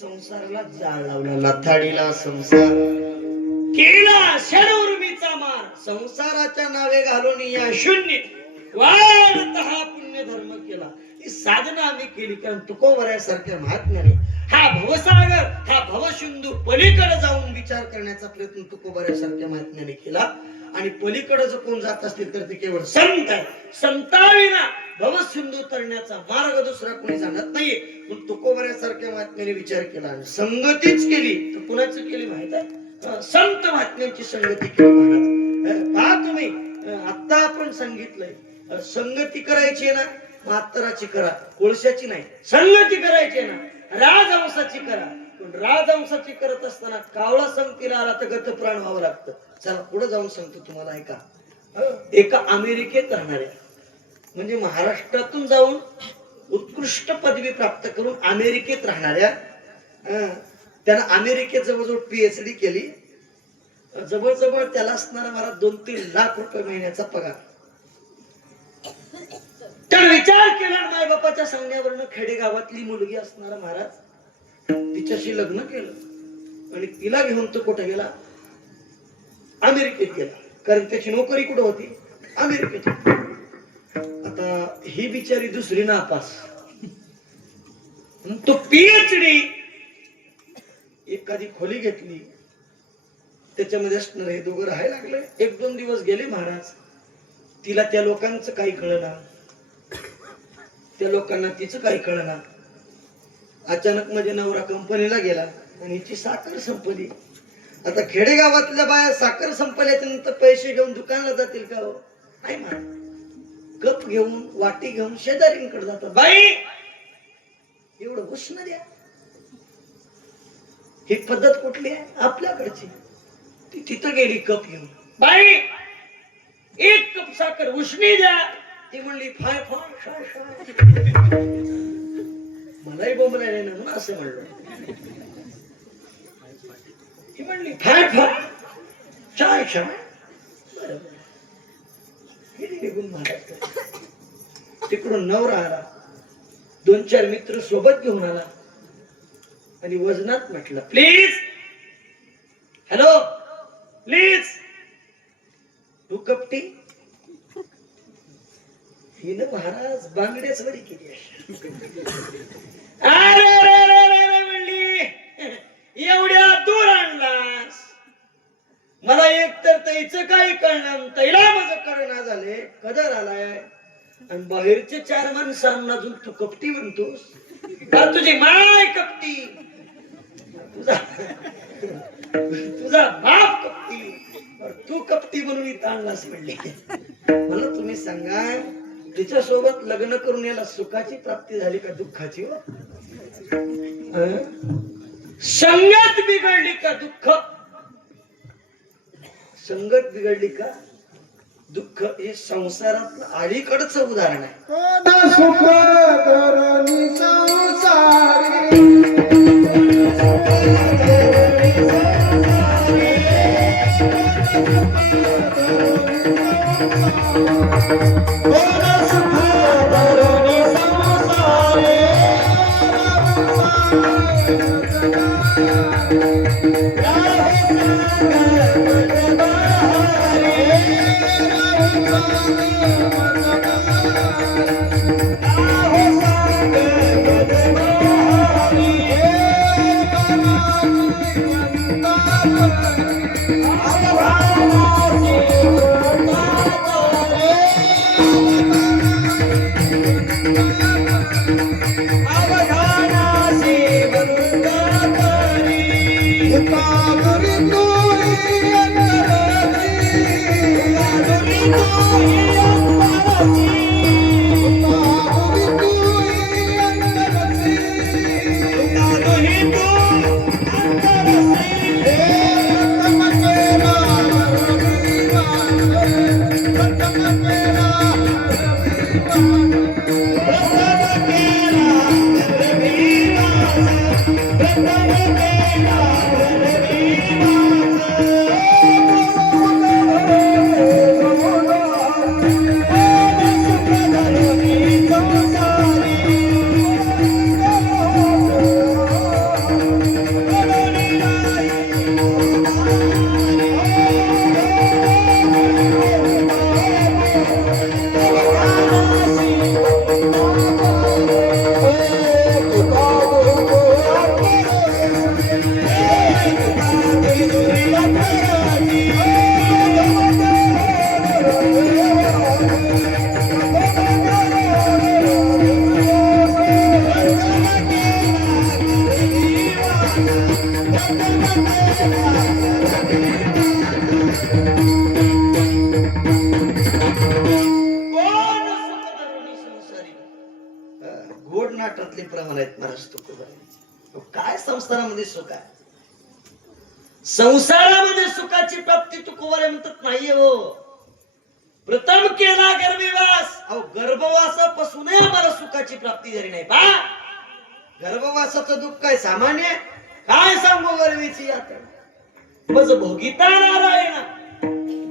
संसाराला जाळ लावला. लथाडीला संसार केला षडउर्मीचा मार. संसाराच्या नावे घालून या शून्य वाढत हा पुण्य धर्म केला. ही साधना आम्ही केली. कारण तुकोबऱ्यासारख्या महात्म्याने हा भवसागर, हा भवसिंधू पलीकडे जाऊन विचार करण्याचा प्रयत्न तुकोबऱ्यासारख्या महात्म्याने केला. आणि पलीकडे जर कोण जात असतील तर ते केवळ संत आहे. संताविना भवसिंधू तरण्याचा मार्ग दुसरा कोणी जाणत नाहीये. पण तुकोबऱ्यासारख्या महात्म्याने विचार केला आणि संगतीच केली. तर कुणाची केली माहित आहे? संत महात्म्यांची संगती केली महाराज. पहा तुम्ही, आता आपण सांगितलंय संगती करायची आहे ना, म्हाताराची करा, कोळशाची नाही. संगती करायची ना, राजहंसाची करा. पण राजहंसाची करत असताना कावळा संगतीला आला तर गत प्राण व्हावं लागतं. चला पुढे जाऊन सांगतो तुम्हाला. ऐका, एका अमेरिकेत राहणाऱ्या, म्हणजे महाराष्ट्रातून जाऊन उत्कृष्ट पदवी प्राप्त करून अमेरिकेत राहणाऱ्या, त्यानं अमेरिकेत जवळजवळ PhD केली. जवळजवळ त्याला असणारा महाराज 2-3 लाख रुपये महिन्याचा पगार. त्यानं विचार केला, माय बापाच्या सांगण्यावरनं खेडेगावातली मुलगी असणारा महाराज तिच्याशी लग्न केलं आणि तिला घेऊन तो कुठे गेला? अमेरिकेत गेला. कारण त्याची नोकरी कुठे होती? अमेरिकेत. आता ही बिचारी दुसरी नापास, तो PhD. एखादी खोली घेतली, त्याच्यामध्ये असणार हे दोघं राहायला लागले. 1-2 दिवस गेले महाराज. तिला त्या लोकांचं काही कळना, त्या लोकांना तिचं काही कळना. अचानक मध्ये नवरा कंपनीला गेला आणि हिची साखर संपली. आता खेडेगावातल्या बाया साखर संपल्याच्या नंतर पैसे घेऊन दुकानला जातील का हो? नाही महाराज. कप घेऊन, वाटी घेऊन शेजारींकडे जातात. बाई एवढं उष्ण द्या. ही पद्धत कुठली आहे? आपल्याकडची. ती तिथं गेली कप घेऊन. बाई 1 कप साखर उष्णी द्या. ती म्हणली फाय फाय शाय शाय. मलाही बोंबलाय ना म्हणून असं म्हणलं. ती म्हणली फाय फाय शाय शाय. बरोबर. निघून महाराज. तिकडून नवरा आला, 2-4 मित्र सोबत घेऊन आला. आणि वजनात म्हटलं प्लीज, हॅलो प्लीज. तू कपटी, हिनं महाराज बांगड्याच वरी केली अरे म्हणली एवढ्या दूर आणलास, मला एकतर त्याचं काही कळलं, तैला माझं कळना झाले, कदर आलाय, आणि बाहेरचे 4 माणसांना अजून तू कपटी म्हणतोस. तर तुझी माय कपटी, तुझा बाप कपटी, तू कपटी म्हणून इथं आणलास म्हणली. मला तुम्ही सांगा, तिच्या सोबत लग्न करून याला सुखाची प्राप्ती झाली का दुःखाची? हो, संगत बिघडली का दुःख, संगत बिघडली का दुःख, हे संसारातलं अलीकडचं उदाहरण आहे. कोण सुख करणी संसारी, कोण सुख करणी संसारी, घोड नाटातले प्रमाण आहेत महाराज तुकोबाराय. काय संसारामध्ये सुख आहे? संसारामध्ये सुखाची प्राप्ती तुकोबाराय म्हणतात नाहीये हो. प्रथम केला गर्भवास, अहो गर्भवासापासूनही आम्हाला सुखाची प्राप्ती झाली नाही. पा गर्भवासाचं दुःख काय सामान्य, काय सांगू गर्वीची यात्रा. बस भोगिता नारायणा,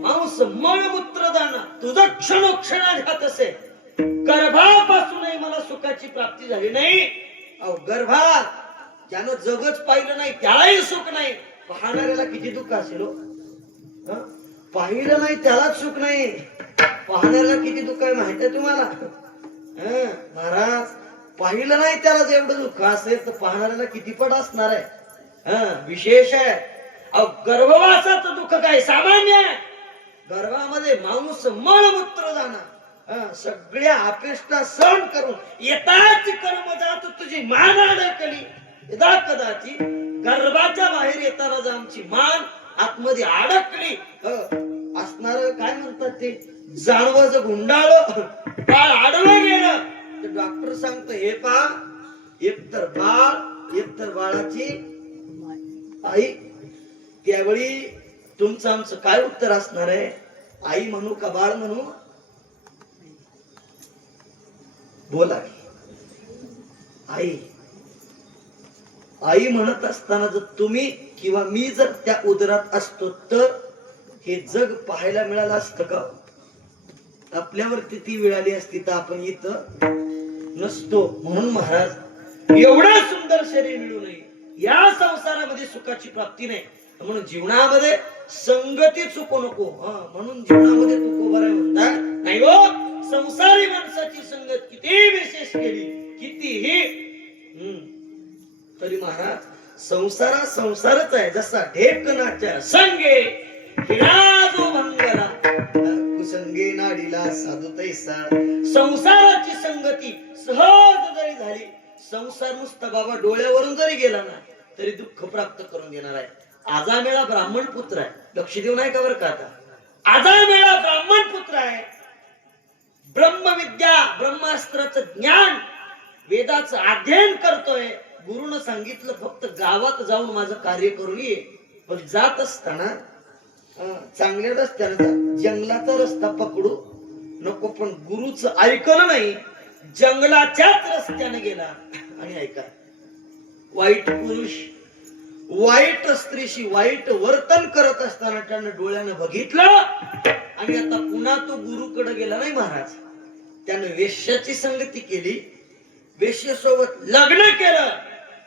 मांस मळ मूत्र दाना, तुझं क्षणोक्षणा घात असे. गर्भापासूनही मला सुखाची प्राप्ती झाली नाही. अहो गर्भात ज्यानं जगच पाहिलं नाही त्यालाही सुख नाही, पाहणाऱ्याला किती दुःख असेल हो. पाहिलं नाही त्यालाच सुख नाही, पाहणाऱ्याला किती दुःख आहे माहित आहे तुम्हाला? महाराज पाहिलं नाही त्याला एवढं दुःख असेल तर पाहणाऱ्याला किती पट असणार आहे. विशेष आहे. अहो गर्भवासाचं दुःख काय सामान्य आहे. गर्भामध्ये मांस मळ मूत्र जाणार, सगळ्या अपेष्टा सहन करून येताच कर्म जात तुझी मान अडकली. यदा कदाची गर्भाच्या बाहेर येताना आमची मान आतमध्ये अडकली असणार. काय म्हणतात ते, जानवज गुंडाळ बाळ आडवं गेलं तर डॉक्टर सांगतो हे पा, एकतर बाळ एकतर बाळाची आई. त्यावेळी तुमचं आमचं काय उत्तर असणार आहे? आई म्हणू का बाळ म्हणू? बोला. आई आई म्हणत असताना जर तुम्ही किंवा मी जर त्या उदरात असतो तर हे जग पाहायला मिळालं असतं का? आपल्यावरती ती वेळ आली असती तर आपण इथं नसतो. म्हणून महाराज एवढं सुंदर शरीर मिळूनही या संसारामध्ये सुखाची प्राप्ती नाही. म्हणून जीवनामध्ये संगती चुकू नको. म्हणून जीवनामध्ये तुकोबा म्हणतात नाही हो, संसारी माणसाची संगत किती विशेष केली, कितीही तरी महाराज संसारच आहे. जसा ढेकणाच्या संगे हिराजो भंगला, कुसंगे नाडीला साधू तैसा. संसाराची संगती सहज जरी झाली, संसार नुसता बाबा डोळ्यावरून जरी गेला ना तरी दुःख प्राप्त करून देणार आहे. आजामेळा ब्राह्मण पुत्र आहे. लक्ष देऊ नाही का बरं का? आता आजामेळा ब्राह्मण पुत्र आहे. ब्रह्मविद्या ब्रह्मास्त्राचं ज्ञान वेदाचं अध्ययन करतोय. गुरुनं सांगितलं फक्त गावात जाऊन माझं कार्य करून ये. पण जात असताना चांगल्या रस्त्याने जा, जंगलाचा रस्ता पकडू नको. पण गुरुचं ऐकलं नाही, जंगलाच्याच रस्त्याने गेला. आणि ऐका, वाईट पुरुष वाईट स्त्रीशी वाईट वर्तन करत असताना त्यानं डोळ्यानं बघितलं आणि आता पुन्हा तो गुरुकडे गेला नाही महाराज. त्यानं वेश्याची संगती केली, वेश्येसोबत लग्न केलं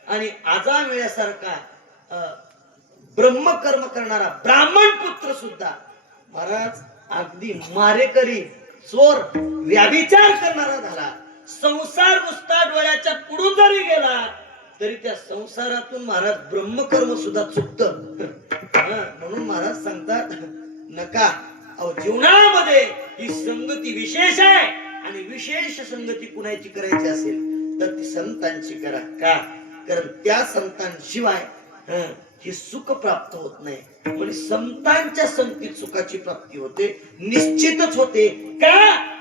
आणि आजामेळ्यासारखा ब्रह्मकर्म करणारा ब्राह्मण पुत्र सुद्धा महाराज अगदी मारेकरी, चोर, व्याभिचार करणारा झाला. संसार नुसता डोळ्याच्या पुढून जरी गेला तरी त्या संसारातून महाराज ब्रह्मकर्म सुद्धा चुकत. म्हणून महाराज सांगतात नका. जीवनामध्ये ही संगती विशेष आहे आणि विशेष संगती कुणाची करायची असेल तर ती संतांची करा. का? कारण त्या संतांशिवाय हे सुख प्राप्त होत नाही. म्हणजे संतांच्या संगतीत सुखाची प्राप्ती होते, निश्चितच होते. का?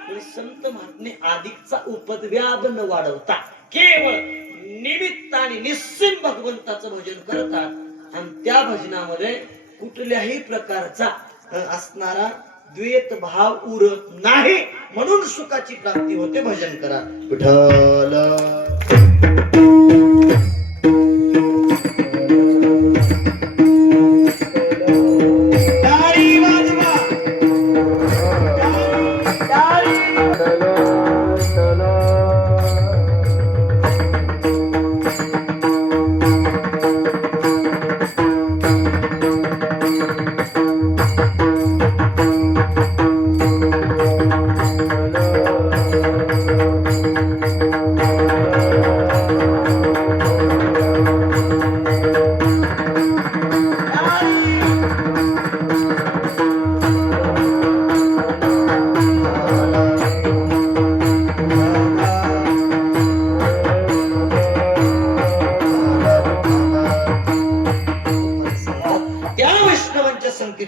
म्हणजे संत महात्मे अधिकचा उपद्व्याप न वाढवता केवळ निमित्त आणि निस्सीम भगवंताचं भजन करतात आणि त्या भजनामध्ये कुठल्याही प्रकारचा असणारा द्वैत भाव उरत नाही. म्हणून सुखाची प्राप्ती होते. भजन करा विठ्ठल.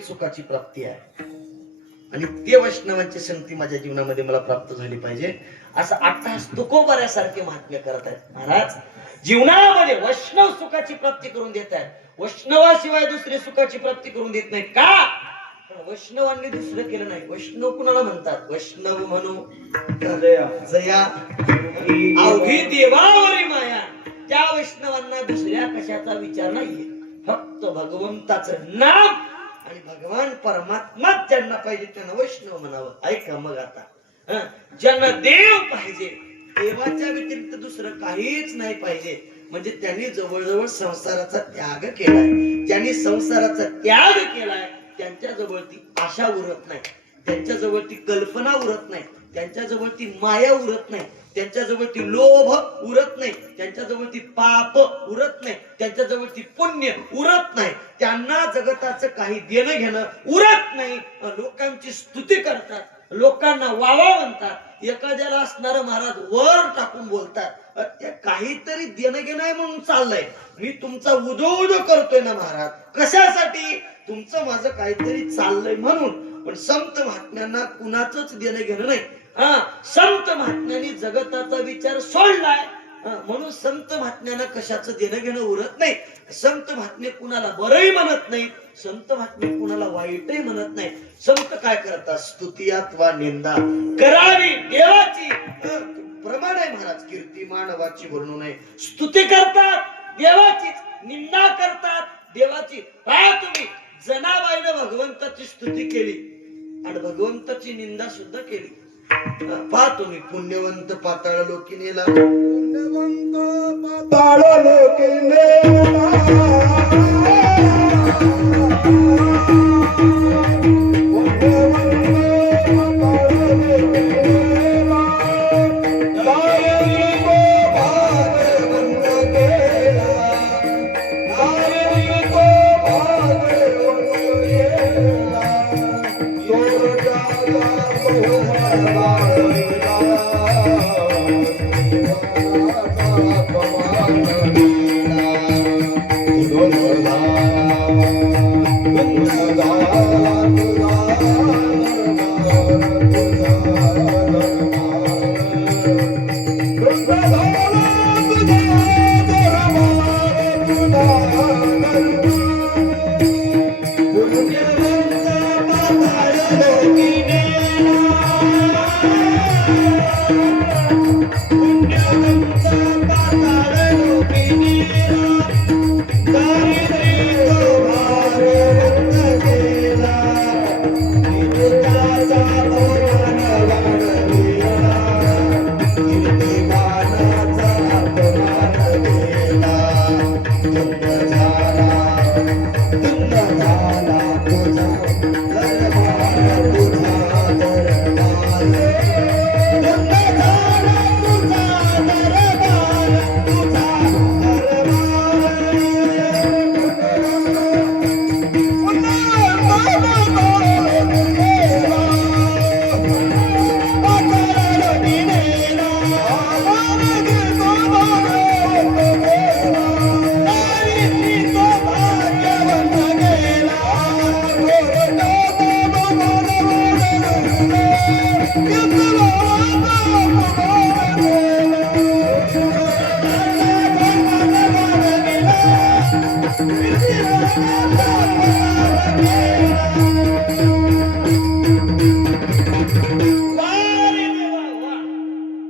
सुखाची प्राप्ती आहे आणि ते वैष्णवांची संगती माझ्या जीवनामध्ये मला प्राप्त झाली पाहिजे असं अट्टहास तुकोबाऱ्यासारखे महात्म्य करत आहेत महाराज. जीवनामध्ये वैष्णव सुखाची प्राप्ती करून देत आहेत. वैष्णवाशिवाय दुसरे सुखाची प्राप्ती करून देत नाहीत. का? पण वैष्णवांनी दुसरं केलं नाही. वैष्णव कुणाला म्हणतात? वैष्णव म्हणू जया अवघी देवावरी माया. त्या वैष्णवांना दुसऱ्या कशाचा विचार नाहीये, फक्त भगवंताचं नाम आणि भगवान परमात्मा ज्यांना पाहिजे त्यांना वैष्णव म्हणावं. ऐका मग आता, ज्यांना देव पाहिजे, देवाच्या व्यतिरिक्त दुसरं काहीच नाही पाहिजे, म्हणजे त्यांनी जवळजवळ संसाराचा त्याग केलाय. ज्यांनी संसाराचा त्याग केलाय त्यांच्या जवळ ती आशा उरत नाही, त्यांच्या जवळ ती कल्पना उरत नाही, त्यांच्या जवळ ती माया उरत नाही, त्यांच्या जवळ ती लोभ उरत नाही, त्यांच्या जवळ ती पाप उरत नाही, त्यांच्या जवळ ती पुण्य उरत नाही. त्यांना जगताचं काही देणं घेणं उरत नाही. लोकांची स्तुती करतात, लोकांना वावा म्हणतात, एखाद्याला असणार महाराज वर टाकून बोलतात. काहीतरी देणं घेणं आहे म्हणून चाललंय. मी तुमचा उदो करतोय ना महाराज, कशासाठी? तुमचं माझं काहीतरी चाललंय म्हणून. पण संत महात्म्यांना कुणाचंच देणं घेणं नाही. संत महात्म्यांनी जगताचा विचार सोडलाय, म्हणून संत महात्म्यांना कशाचं देणं घेणं उरत नाही. संत महात्मे कुणाला बरंही म्हणत नाही, संत महात्मे कुणाला वाईटही म्हणत नाही. संत काय करतात? स्तुती अथवा निंदा करावी देवाची. प्रमाण आहे महाराज, कीर्ती मानवाची वर्णू नये. स्तुती करतात देवाचीच, निंदा करतात देवाची. पहा तुम्ही, जनाबाईनं भगवंताची स्तुती केली आणि भगवंताची निंदा सुद्धा केली. पहा तुम्ही, पुण्यवंत पाताळ लोकी नेला, पुण्यवंत पाताळ लोकी नेला.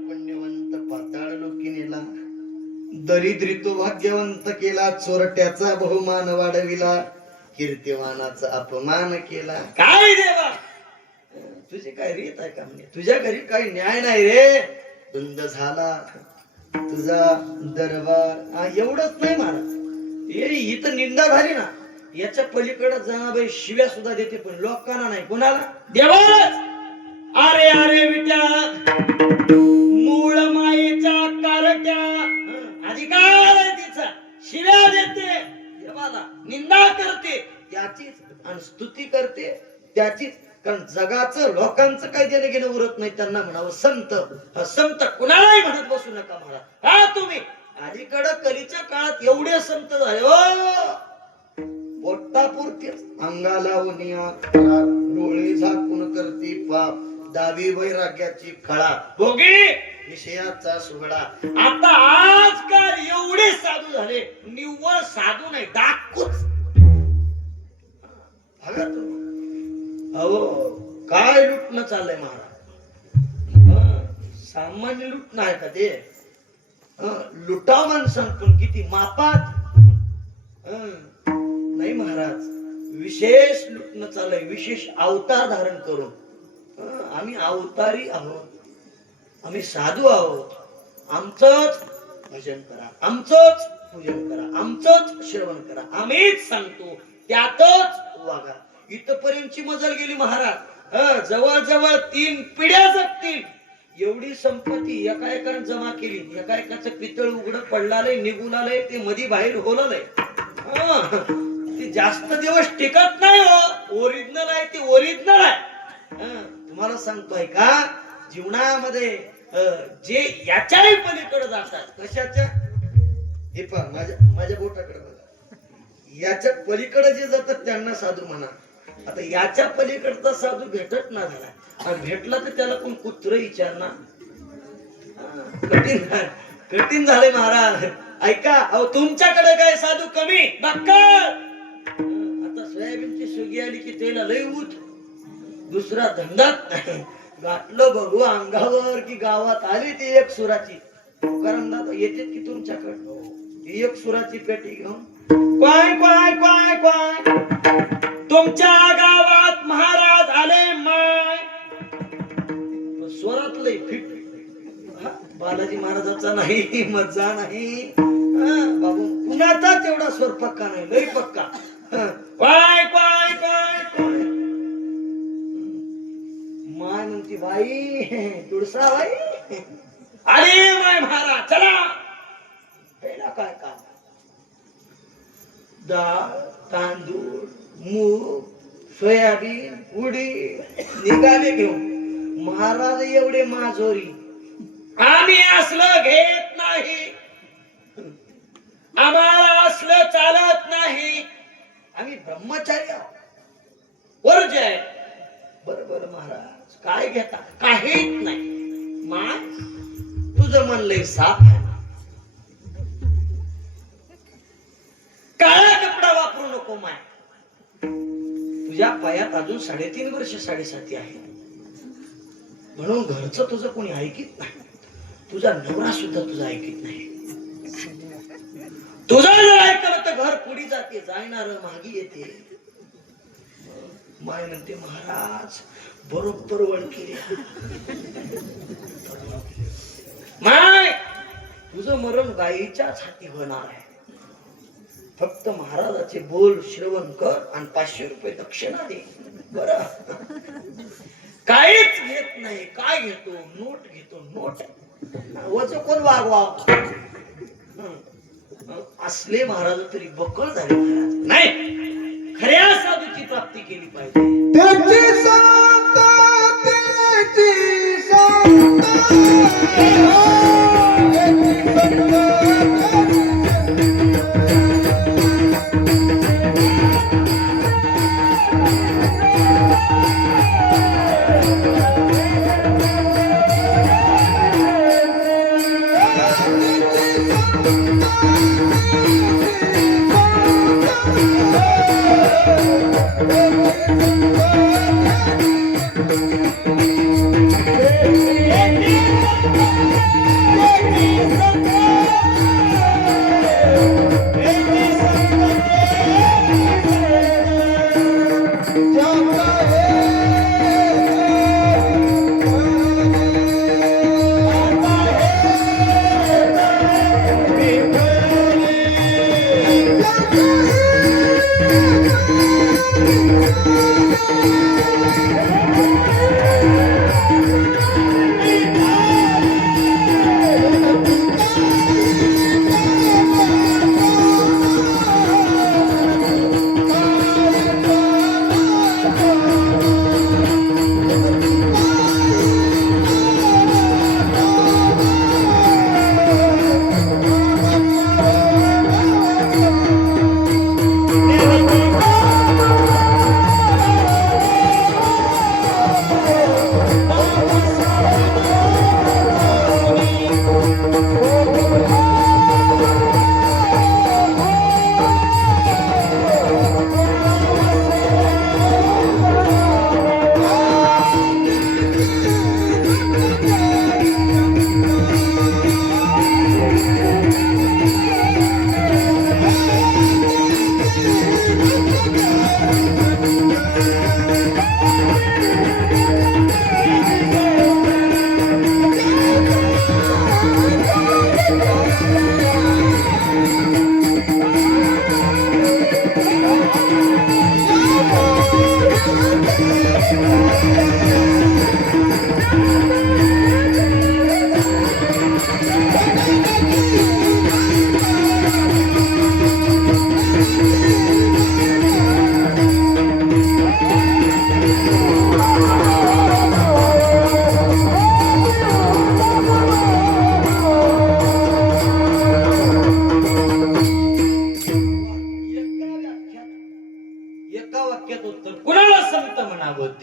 पुण्यवंत पाताळ लोकी नेला, दरिद्री तो भाग्यवंत केला, चोरट्याचा बहुमान वाढविला, कीर्तिवानाचा अपमान केला. काय देवा तुझी काय रीत आहे का म्हणे? तुझ्या घरी काही न्याय नाही रे. धुंद झाला तुझा दरबार. एवढंच नाही महाराज, इथं निंदा झाली ना, याच्या पलीकडे जनाबाई शिव्या सुद्धा देते, पण लोकांना नाही. कोणाला? देवाच. अरे अरे विट्या, मूळ मायेच्या कारट्या, अधिकार आहे तिचा, शिव्या देते देवाला, निंदा करते त्याचीच आणि स्तुती करते त्याचीच. कारण जगाचं लोकांचं काही देणं घेणं उरत नाही. त्यांना म्हणावं संत. संत कुणालाही म्हणत बसू नका महाराज. हा तुम्ही अलीकडं कलीच्या काळात एवढे संत झाले हो, पोटापुरतीच अंगाला उनिया, डोळे झाकून करते पाप, दावी वैराग्याची कळा, भोगी विषयाचा सुगडा. आता आजकाल एवढे साधू झाले, निव्वळ साधू नाही, डाकूच. बघा तुम्ही, अहो काय लुटणं चाललंय महाराज. सामान्य लुटणं आहे का ते? लुटाव माणसां पण किती मापात. नाही महाराज, विशेष लुटणं चाललंय, विशेष अवतार धारण करून. आम्ही अवतारी आहोत, आम्ही साधू आहोत. आमचंच भजन करा, आमचंच पूजन करा, आमचंच श्रवण करा, आम्हीच सांगतो त्यातच वागा. इथपर्यंतची मजल गेली महाराज. जवळजवळ 3 पिढ्या जगतील एवढी संपत्ती एका एकाने जमा केली. एका एकाचं पितळ उघड पडलालय, निघून आलंय, ते मधी बाहेर होललंय. ते जास्त दिवस टिकत नाही हो. ओरिजिनल आहे ते, ओरिजिनल आहे. तुम्हाला सांगतोय का, जीवनामध्ये जे याच्याही पलीकडे जातात. कशाच्या? हे पहा, माझ्या बोटाकडे बघा. याच्या पलीकडे जे जातात त्यांना साधू म्हणा. आता याच्या पलीकडचा साधू भेटत ना झाला, आणि भेटला तर त्याला कोण कुत्र विचारणार? कठीण झाले महाराज. ऐका, अहो तुमच्याकडे काय साधू कमी बक्कल. आता सोयाबीनची सुगी आली की त्याला लय उठ, दुसरा धंदाच नाही. गाठलं बघू अंगावर की गावात आली ती एक सुराची. कारण दादा येते की तुमच्याकडे एक सुराची पेटी घेऊन क्वाय क्वाय क्वाय क्वाय, तुमच्या गावात महाराज आले माय. स्वरात लय फिट. बालाजी महाराजाचा नाही, मजा नाही. बाबू कुणाचा तेवढा स्वर पक्का नाही, लई पक्का. काय काय काय काय माय म्हणती बाई तुळसा बाई. अरे माय महाराज चला पहिला काय काम. डाळ तांदूळ मूग सोयाबीन उडीद निघाले घेऊन. महाराज एवढे माझोरी, आम्ही असलं घेत नाही, आम्हाला असलं चालत नाही, आम्ही ब्रह्मचारी आहोत, वर्ज आहे. बरोबर महाराज काय घेता, काहीच नाही. माय तुझं मन लय साफ आहे, काळा कपडा वापरू नको. माय तुझ्या पायात अजून 3.5 वर्ष 7.5 आहे, म्हणून घरचं तुझं कोणी ऐकित नाही. तुझा नवरा सुद्धा तुझा ऐकित नाही. तुझा जर ऐकलं तर घर पुढे जाते, जाणार मागी येते. माय म्हणते महाराज बरोबर वळखली. माय तुझं मरण गायीच्याच हाती होणार आहे. फक्त महाराजाचे बोल श्रवण कर आणि 500 रुपये दक्षिणा दे. बर काहीच घेत नाही. काय घेतो, नोट घेतो, नोट. वच कोण वागवा असले महाराज तरी बकळ झाले. महाराज नाही, खऱ्या साधूची प्राप्ती केली पाहिजे. त्याची संत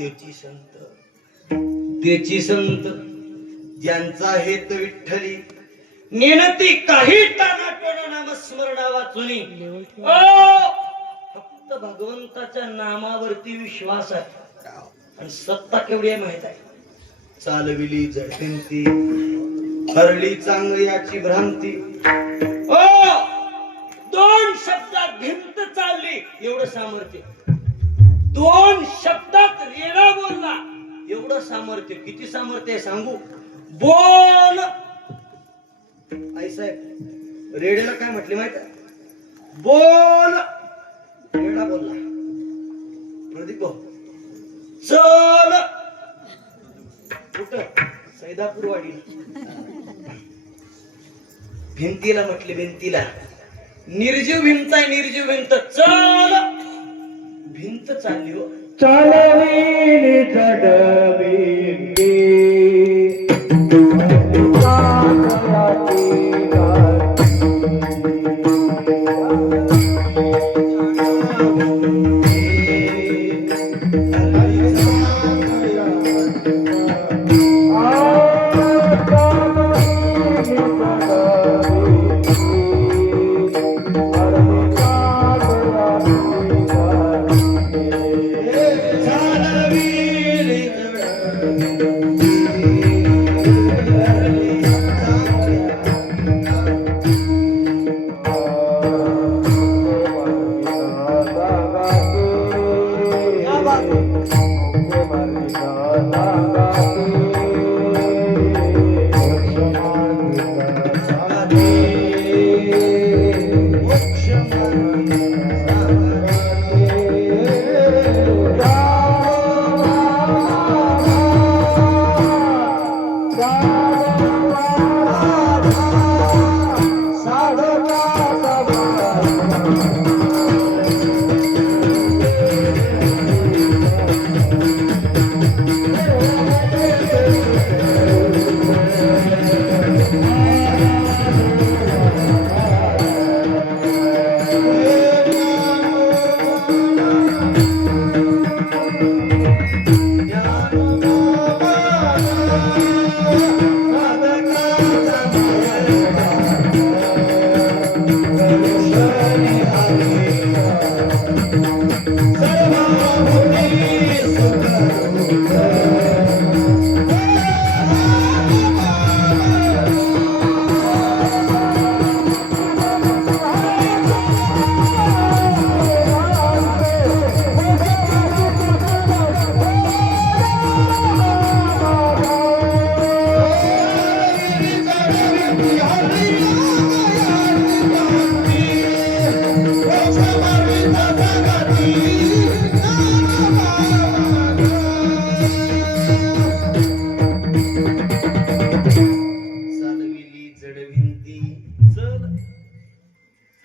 त्याची त्याची संत ज्यांचा हेत विठ्ठली नेनती काही टाणाटोण नाम स्मरणा वाचुनी. फक्त भगवंताच्या नामावरती विश्वास आहे आणि सत्ता केवढी आहे माहित आहे. चालविली जळती हरली चांगल्याची भ्रांती. दोन शब्दात भिंत चालली एवढं सामर्थ्य. 2 शब्दात रेडा बोलला एवढं सामर्थ्य. किती सामर्थ्य आहे सांगू. बोल आई साहेब रेड्याला काय म्हटले माहित आहे? बोल. रेडा बोलला, प्रदीप भाऊ चल. कुठं? सैदापूरवाडी. भिंतीला म्हटले, भिंतीला निर्जीव भिंत आहे, निर्जीव भिंत. चल. भिंत चालली हो. चालविली चढविली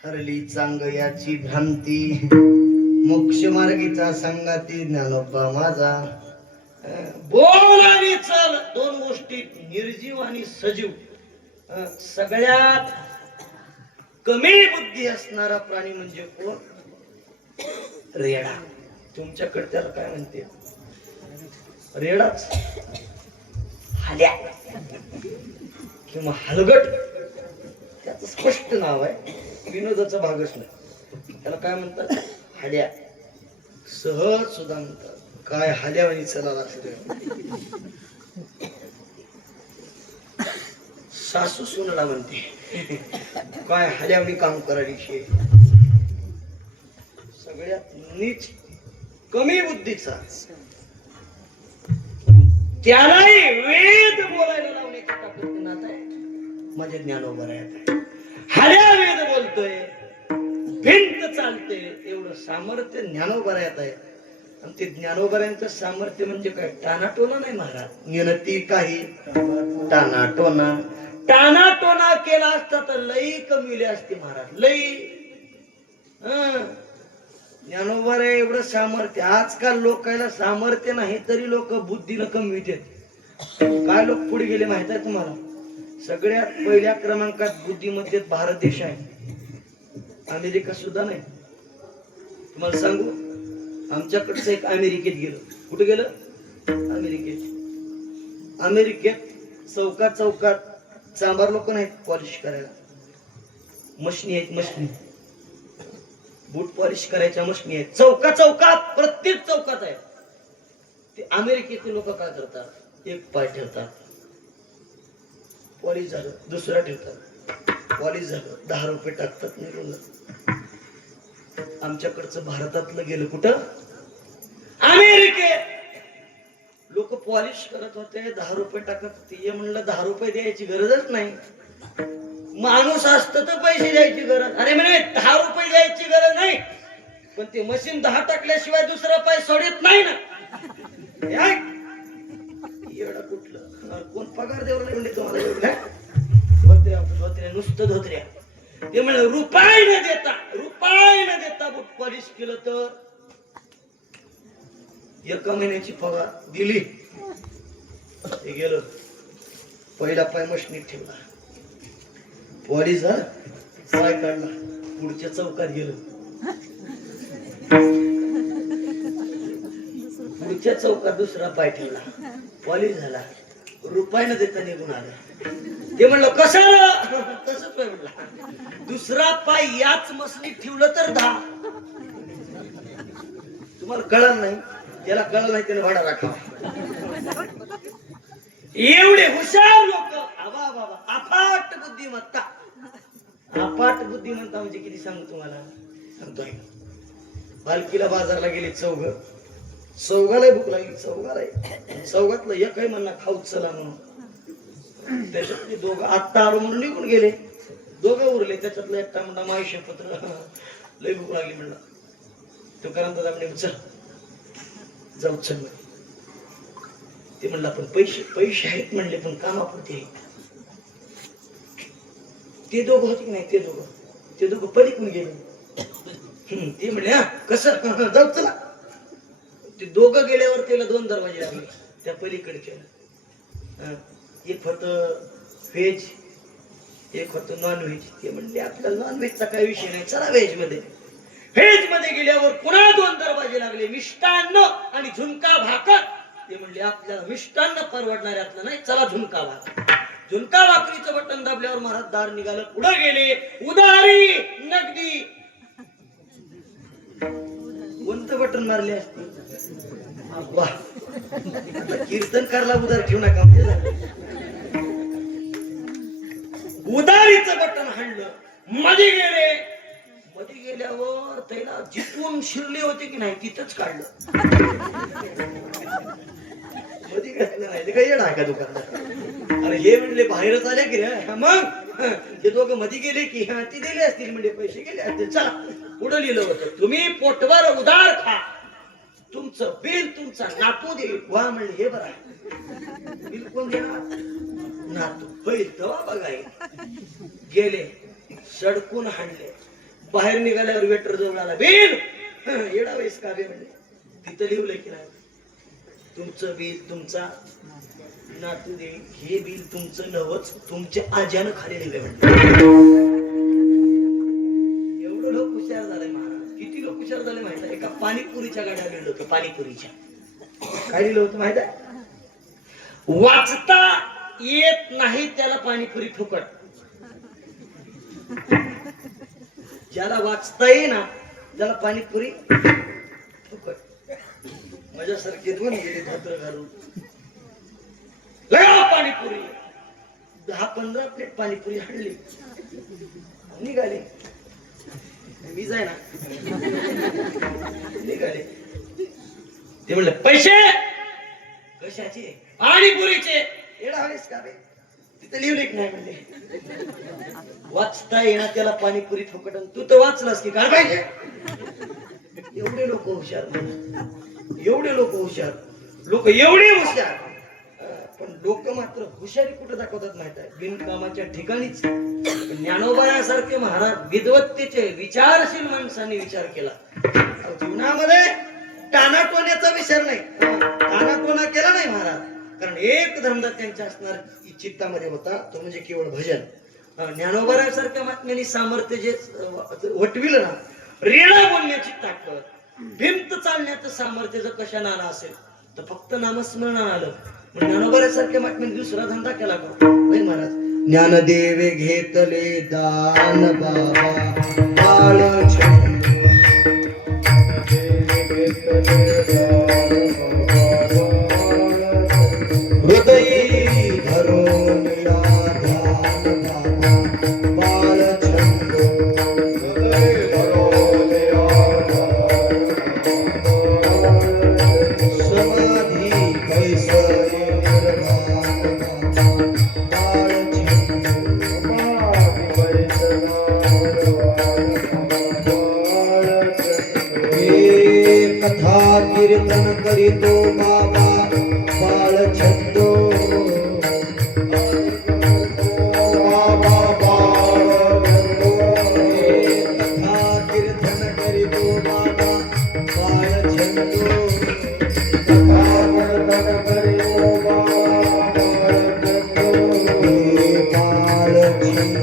हरली चांगयाची भ्रांती, मोक्ष मार्गीचा संगाती ज्ञानोबा माझा. बोल आणि चल, दोन गोष्टी, निर्जीव आणि सजीव. सगळ्यात कमी बुद्धी असणारा प्राणी म्हणजे कोण? रेडा. तुमच्याकडे त्याला काय म्हणते? रेडाच. हल्या किंवा हलगट, त्याचं स्पष्ट नाव आहे, विनोदाचा भागच नाही. त्याला काय म्हणतात? हल्या. सहज सुद्धा म्हणतात. काय हल्यावानी चलाला असते. सासू सुनला म्हणते काय हल्यावानी काम करायची शे. सगळ्यात नीच कमी बुद्धीचा, त्यालाही वेद बोलायला लावण्याच्या ताकद नात आहे. माझ्या ज्ञानोबा आहे. हल्या वेद बोलतोय, भिंत चालते, एवढं सामर्थ्य ज्ञानोबरायात आहे. आणि ते ज्ञानोबरायांचं सामर्थ्य म्हणजे काय? टानाटोना नाही महाराज. नियती काही टानाटोना. टानाटोना केला असता तर लई कमीले असते महाराज, लई. ज्ञानोबराय एवढं सामर्थ्य. आजकाल लोकांना सामर्थ्य नाही तरी लोक बुद्धीनं कमी देत. काय लोक पुढे गेले माहित आहे तुम्हाला? सगळ्यात पहिल्या क्रमांकात बुद्धीमध्ये भारत देश आहे, अमेरिका सुद्धा नाही. तुम्हाला सांगू, आमच्याकडचं एक अमेरिकेत गेलं. कुठे गेलं? अमेरिकेत. अमेरिकेत चौकात चौकात चांबार लोक नाहीत पॉलिश करायला, मशनी आहेत. मशनी, बूट पॉलिश करायच्या मशनी आहेत चौका चौकात, प्रत्येक चौकात आहे. ते अमेरिकेतले लोक काय करतात? एक पाय ठेवतात, पॉलिश झालं, दुसरा ठेवतात, पॉलिश झालं, 10 रुपये टाकतात, निघून जातात. आमच्याकडचं भारतातलं गेलं कुठं? अमेरिकेत. लोक पॉलिश करत होते, 10 रुपये टाकत होते. म्हणलं 10 रुपये द्यायची गरजच नाही. माणूस असतं तर पैसे द्यायची गरज, अरे म्हणे 10 रुपये द्यायची गरज नाही, पण ते मशीन 10 टाकल्याशिवाय दुसरा पाय सोडत नाही ना. हे ऐक, एवढं कुठलं कोण पगार देऊ लागले तुम्हाला एवढं? धोत्र्या नुसतं धोत्र्या. ते म्हणलं रुपये न देता बुट पॉलिश केलं तर 1 महिन्याची पगार दिली. ते गेलो, पहिला पाय मशनीत ठेवला, पॉलिश झाला, पाय काढला, पुढच्या चौकात गेलो, पुढच्या चौकात दुसरा पाय ठेवला, पॉलिश झाला, रुपये न देता निघून आला. ते म्हणलं कसं? तसंच पाय म्हणला, दुसरा पाय याच मसनीत ठेवलं तर 10. तुम्हाला कळलं नाही, त्याला कळलं नाही त्याने भाडा राखा. एवढे हुशार लोक, अफाट बुद्धिमत्ता. अफाट बुद्धिमत्ता म्हणजे किती सांगू तुम्हाला, सांगतोय. बालकीला बाजारला गेले चौघाला भूक लागली, चौघातलं एकही म्हणणं खाऊ चला म्हणून. त्याच्यातले दोघं आत्ता आलो म्हणून निघून गेले, दोघं उरले. त्याच्यातलं एकटा म्हणला मायुष्य पत्र, लय भूक लागली म्हणला. तो दादा म्हणे चल जाऊ, चल म्हणे. ते म्हणलं पण पैसे आहेत म्हणले, पण कामापुरते आहेत. ते दोघं होते की नाही, ते दोघं पलीकडून गेले. ते म्हणले हा कसं, जाऊ चला. ते दोघं गेल्यावर त्याला 2 दरवाजे लागले त्या पलीकडच्या. एक होत व्हेज, एक होत नॉन व्हेज. ते म्हणले आपल्याला नॉन व्हेजचा काही विषय नाही, चला व्हेज मध्ये. व्हेज मध्ये गेल्यावर पुन्हा 2 दरवाजे लागले, मिष्टान्न आणि झुणका भाकर. ते म्हणले आपल्याला मिष्टान्न परवडणारे आपलं नाही, चला झुणका भाकर. झुणका भाकरीचं बटन दाबल्यावर महाराज दार निघालं, पुढे गेले. उधारी नगदी. कोणतं बटन मारले असते? कीर्तनकारला उधार ठेवू नका. उधारीचं बटन हाणलं, मध्ये गेल्यावर त्याला जिथून शिरले होते की नाही तिथंच काढलं. मध्ये घातलं नाही, ते काही येणार का दुकानदार? अरे हे म्हणले बाहेरच आले की रे, मग हे दोघं मध्ये गेले की हा ती दिले असतील म्हणजे पैसे गेले असतील. चला पुढे लिहिलं होतं तुम्ही पोटभर उधार खा, तुमचं बिल तुमचा नातू देईल. वा म्हणले हे बरं, बिल कोण देणार? नातू. होईल तेव्हा बघाय. गेले, सडकून हाणले. बाहेर निघाल्यावर वेटर जवळ आला, बिल येडा वेस का बे म्हणले. तिथं लिहिलंय की नाही, तुमचं बिल तुमचा नातू देईल, हे बिल तुमचं नवच तुमच्या आज्यानं खाली लिहिले म्हणले. एवढं लोक हुशार झाले महाराज. किती लोक हुशार झाले माहित आहे? एका पाणीपुरीच्या गाड्या लिहिलं होतं, पाणीपुरीच्या. काय लिहिलं होतं माहित आहे? वाचता येत नाही त्याला पाणीपुरी फुकट. ज्याला वाचता येईना त्याला पाणीपुरी फुकट. माझ्यासारखे 2 गेले धोत्र घालून, लगा पाणीपुरी. 10-15 प्लेट पाणीपुरी हाणली, निघाले. मी जाय ना, निघाले. ते म्हणलं पैसे कशाचे? पाणीपुरीचे. एवढा हवेस का बे? तिथे लिहिलं की नाही म्हणले, वाचता येणार त्याला पाणीपुरी फुकट. तू तर वाचलास की काय पाहिजे? एवढे लोक हुशार, एवढे लोक हुशार, लोक एवढे हुशार. पण लोक मात्र हुशारी कुठे दाखवतात माहित आहे? बिनकामाच्या ठिकाणीच. ज्ञानोबायासारखे महाराज विद्वत्तेचे विचारशील माणसांनी विचार केला. जीवनामध्ये टाणाटोण्याचा विचार नाही, टाणाटोणा केला नाही महाराज. कारण एक धर्मदार त्यांच्या असणार चित्तामध्ये होता, तो म्हणजे केवळ भजन. ज्ञानोबायासारख्या महात्म्यांनी सामर्थ्य जे वटविलं ना, रेडा बोलण्याची ताकद, भिंत चालण्याचं सामर्थ्य जर कशानं आलं असेल तर फक्त नामस्मरण आलं. ज्ञानोबायासारख्या महात्म्यांनी दुसरा धंदा केला का? नाही महाराज. ज्ञानदेवे घेतले दान बाबा बाळ छंद, हृदयी धरून या ध्यान बाबा बाळ छंद, समाधी कैसरी निर्वाण बाबा बाळ छंद. कीर्तन करीतो बाबा बाळ छंदो बाबा बाळ छंदो कथा कीर्तन करीतो बाबा बाळ छंदो कथा कीर्तन करीतो बाबा बाळ छंदो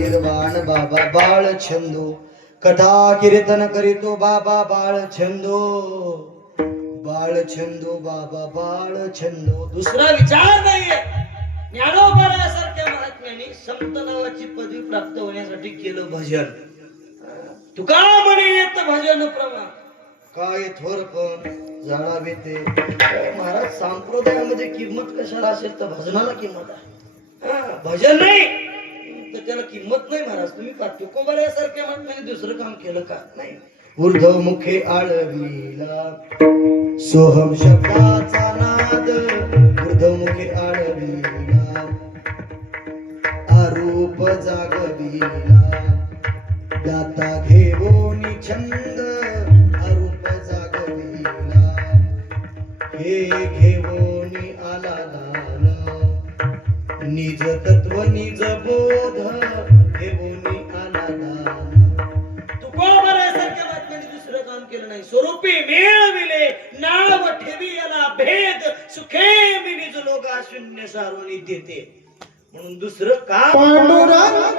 निर्वाण बाबा बाळ छंदो कथा कीर्तन करीतो बाबा बाळ छंदो बाबा बाळ छंदो. दुसरा विचार नाहीये. ज्ञानोबासारख्या महात्म्याने संत नावाची पदवी प्राप्त होण्यासाठी केलं भजन. तुका म्हणे येत भजन प्रमाण काय थोरपण जाणावे ते. महाराज संप्रदायामध्ये किंमत कशाला असेल तर भजनाला किंमत आहे. भजन नाही तर त्याला किंमत नाही. महाराज तुम्ही तुकोबाऱ्यासारख्या महात्म्याने दुसरं काम केलं का? नाही. ऊर्ध्व मुखे आळविला सोहम शब्दाचा नाद ऊर्ध्व मुखे आळविला आरूप जागविला दाता घेवोनी छंद आरूप जागविला हे घेवोनी आला दान निज तत्व निज बोध घेवोनी आला दान. तुकोबाऱ्यासारख्या महात्म्याने दुसरं काम केलं नाही. स्वरूपी मिळविले नाव ठेवी याला भेद सुखे मी निज लोका शून्य सारोनी देते. म्हणून दुसरं काम पांडुरंग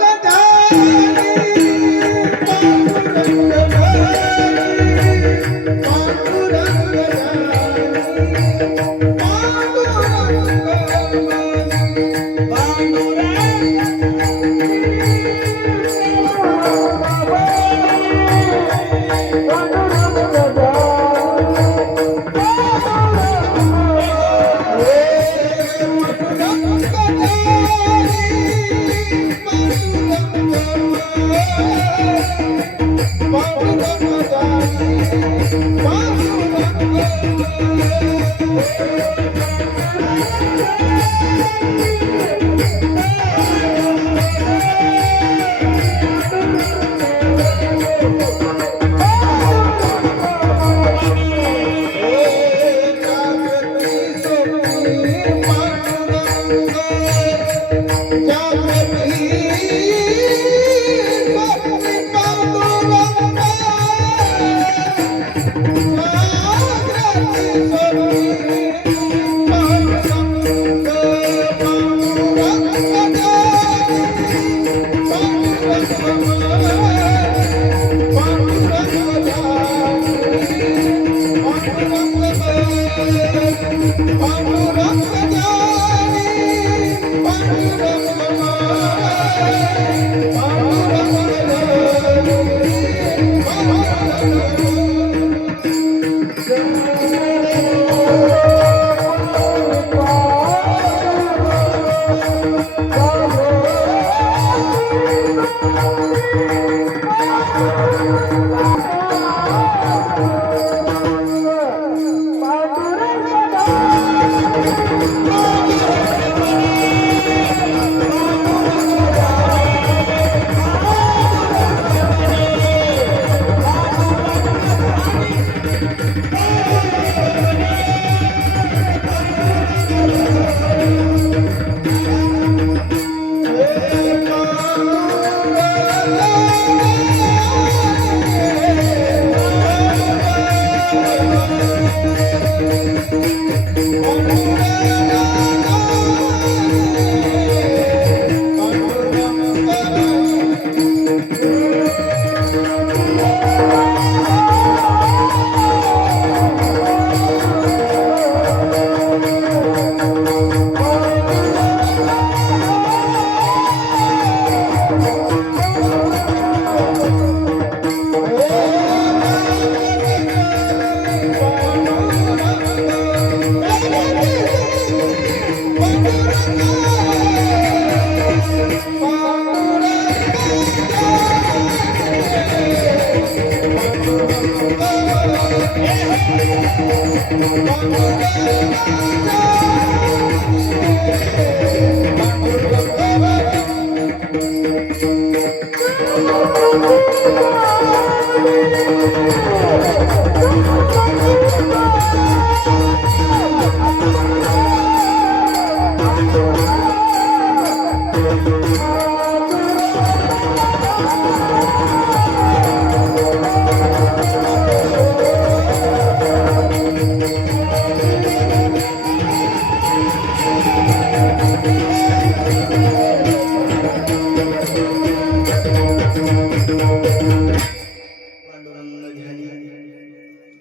पांडुरंग ध्यानी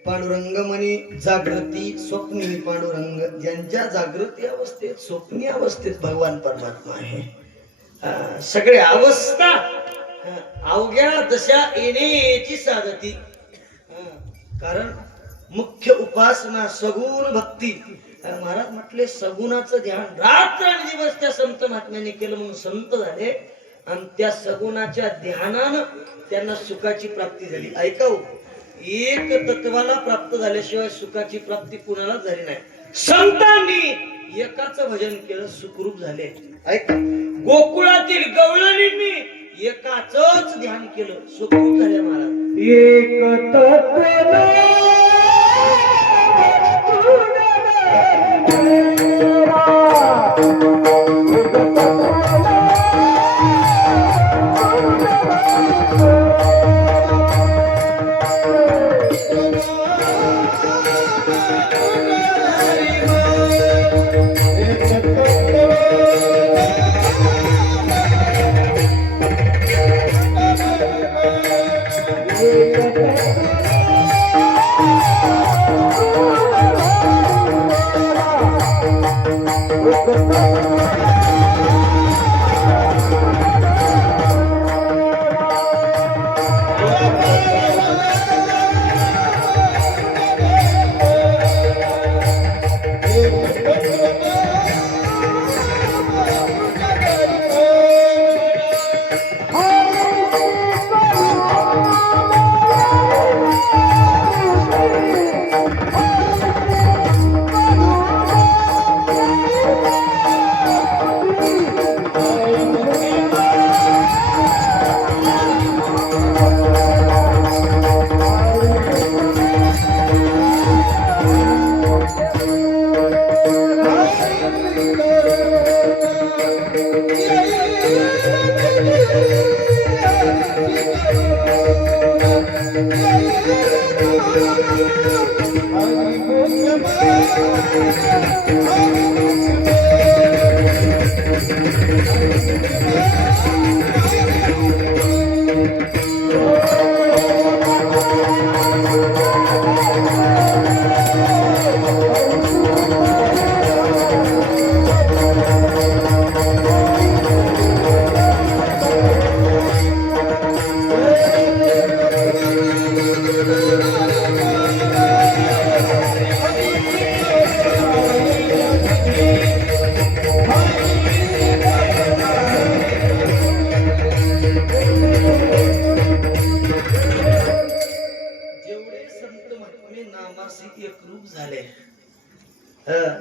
पांडुरंग म्हणी जागृती स्वप्नी पांडुरंग ज्यांच्या जागृती अवस्थेत स्वप्नी अवस्थेत भगवान परमात्मा आहे. सगळे अवस्था अवघ्या दशा येण्याची साधती. कारण मुख्य उपासना सगुण भक्ती. महाराज म्हटले सगुणाचं ध्यान रात्र आणि दिवस त्या संत महात्म्याने केलं म्हणून संत झाले आणि त्या सगुणाच्या ध्यानानं त्यांना सुखाची प्राप्ती झाली. ऐकाव, एक तत्वाला प्राप्त झाल्याशिवाय सुखाची प्राप्ती कुणालाच झाली नाही. संतांनी एकाचं भजन केलं सुखरूप झाले. ऐका, गोकुळातील गवळणींनी एकाच ध्यान केलं सुखरूप झाले महाराज. एक तत्व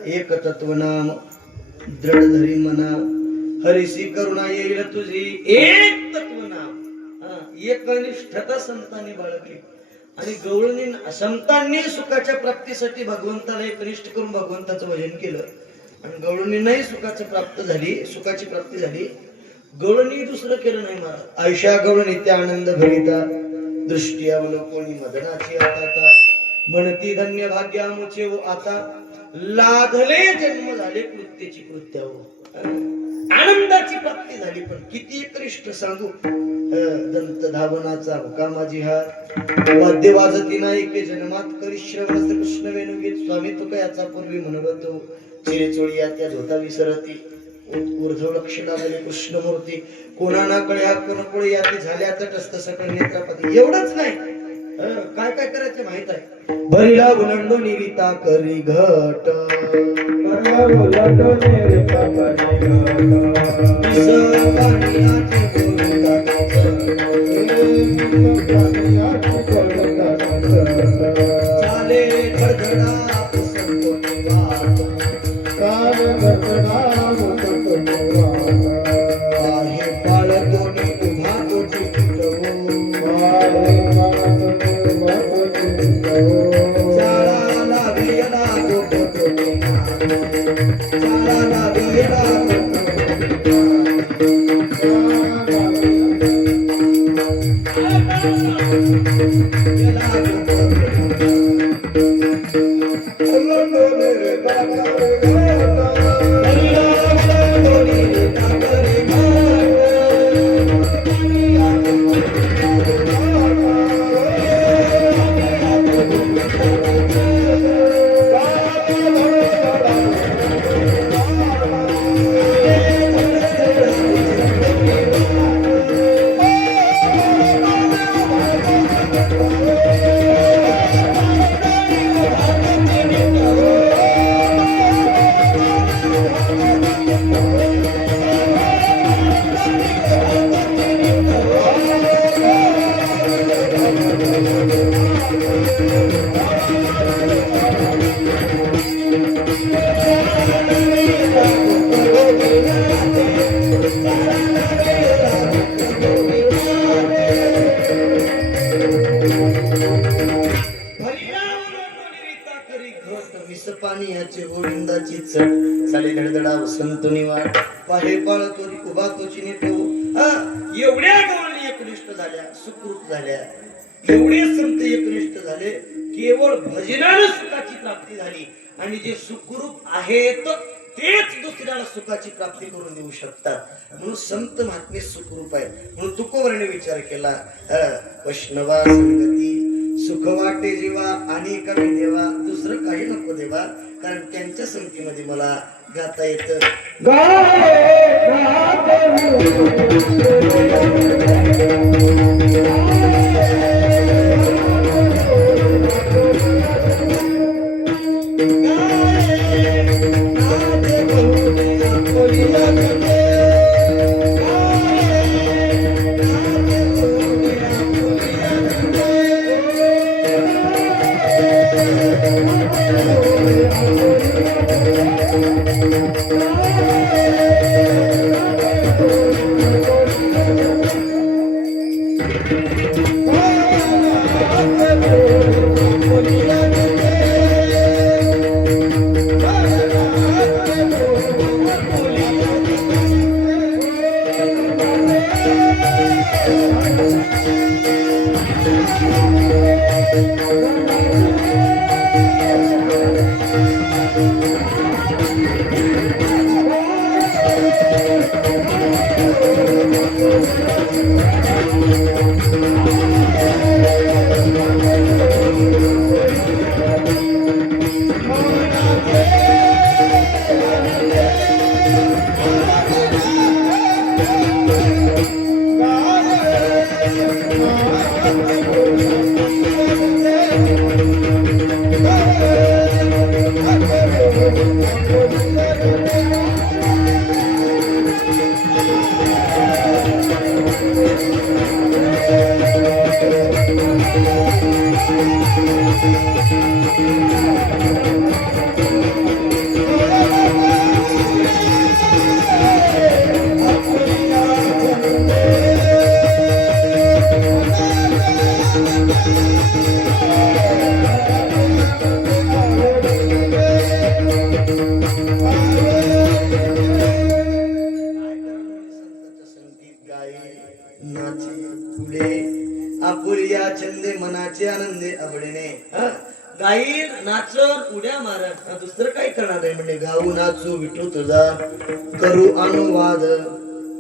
एक तत्व नाम दृढ धरी मना हरिसी करुणा येईल तुझी. एक तत्व नाम एकनिष्ठता संतांनी बाळगली आणि गवळणी संतांनी सुखाच्या प्राप्तीसाठी भगवंताला एकनिष्ठ करून भगवंताचं भजन केलं आणि गवळणींनाही सुखाची प्राप्ती झाली. गवळणी दुसरं केलं नाही महाराज. आयुष्या गवळणी त्या आनंद भरिता दृष्टी अवलोकोणी मदनाची आता म्हणती धन्य भाग्य आमुचे हो आता लाधले जन्म झाले कृत्याची कृत्या हो. आनंदाची प्राप्ती झाली. पण किती एकनिष्ठ सांगू. दंत धावनाचा हुका माझी हात वाद्य वाजती नाही के जन्मात करी श्रवण कृष्ण वेणुगीत स्वामी तुका याचा पूर्वी म्हणत हो चिरेचोळी या त्या झोता विसरती ऊर्ध्व लक्ष लावले कृष्णमूर्ती कोणा ना कळ्या कोणकोळी याती झाल्या तटस्थ सकळ नेत्रापती. एवढंच नाही, काय काय करायचं माहित आहे. भरीला उलंडो निरिता करी घट संतोनी वाट पाहे बाळ तोरी उभा तोची नेटो. एवढ्या गावाने एकनिष्ठ झाल्या, सुखरूप झाल्या, एवढे संत एकनिष्ठ झाले, केवळ भजनाने सुखाची प्राप्ती झाली. आणि जे सुखरूप आहेत तेच दुसऱ्याला सुखाची प्राप्ती करून देऊ शकतात. म्हणून संत महात्मे सुखरूप आहे. म्हणून तुकोबराने विचार केला, वैष्णवा संगती सुख वाटे जीवा आणि कमी देवा, दुसरं काही नको देवा, कारण त्यांच्या संगतीमध्ये मला गाता येतं. आपुलिया छंदे मनाचे आनंदे आवडीने. गाई नाचत उड्या मारत, दुसरं काय करणार आहे म्हणजे गाऊ नाचू विठू तुझा करू अनुवाद,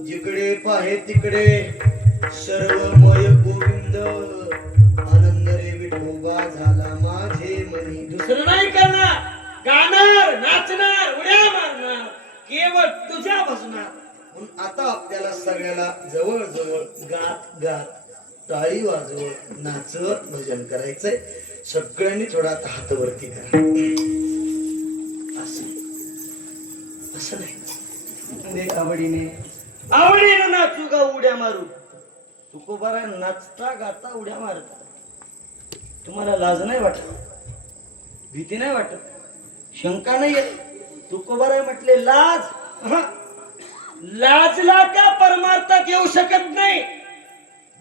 जिकडे पाहे तिकडे सर्वमय गोविंद, आनंद रे विठोबा झाला माझे मनी. दुसरं नाही करणार, गाणार नाचणार उड्या मारणार, केवळ तुझ्या बसणार. म्हणून आता आपल्याला सगळ्याला जवळ जवळ गात गात टाळी वाजवत नाचत भजन करायचंय. सगळ्यांनी थोडा हात वरती करा. असं नाही, आवडीने आवडीने नाचू का उड्या मारू. तुकोबारा नाचता गाता उड्या मारता. तुम्हाला लाज नाही वाटत, भीती नाही वाटत, शंका नाही येत. तुकोबारा म्हटले लाज, लाजला का परमार्थात येऊ शकत नाही.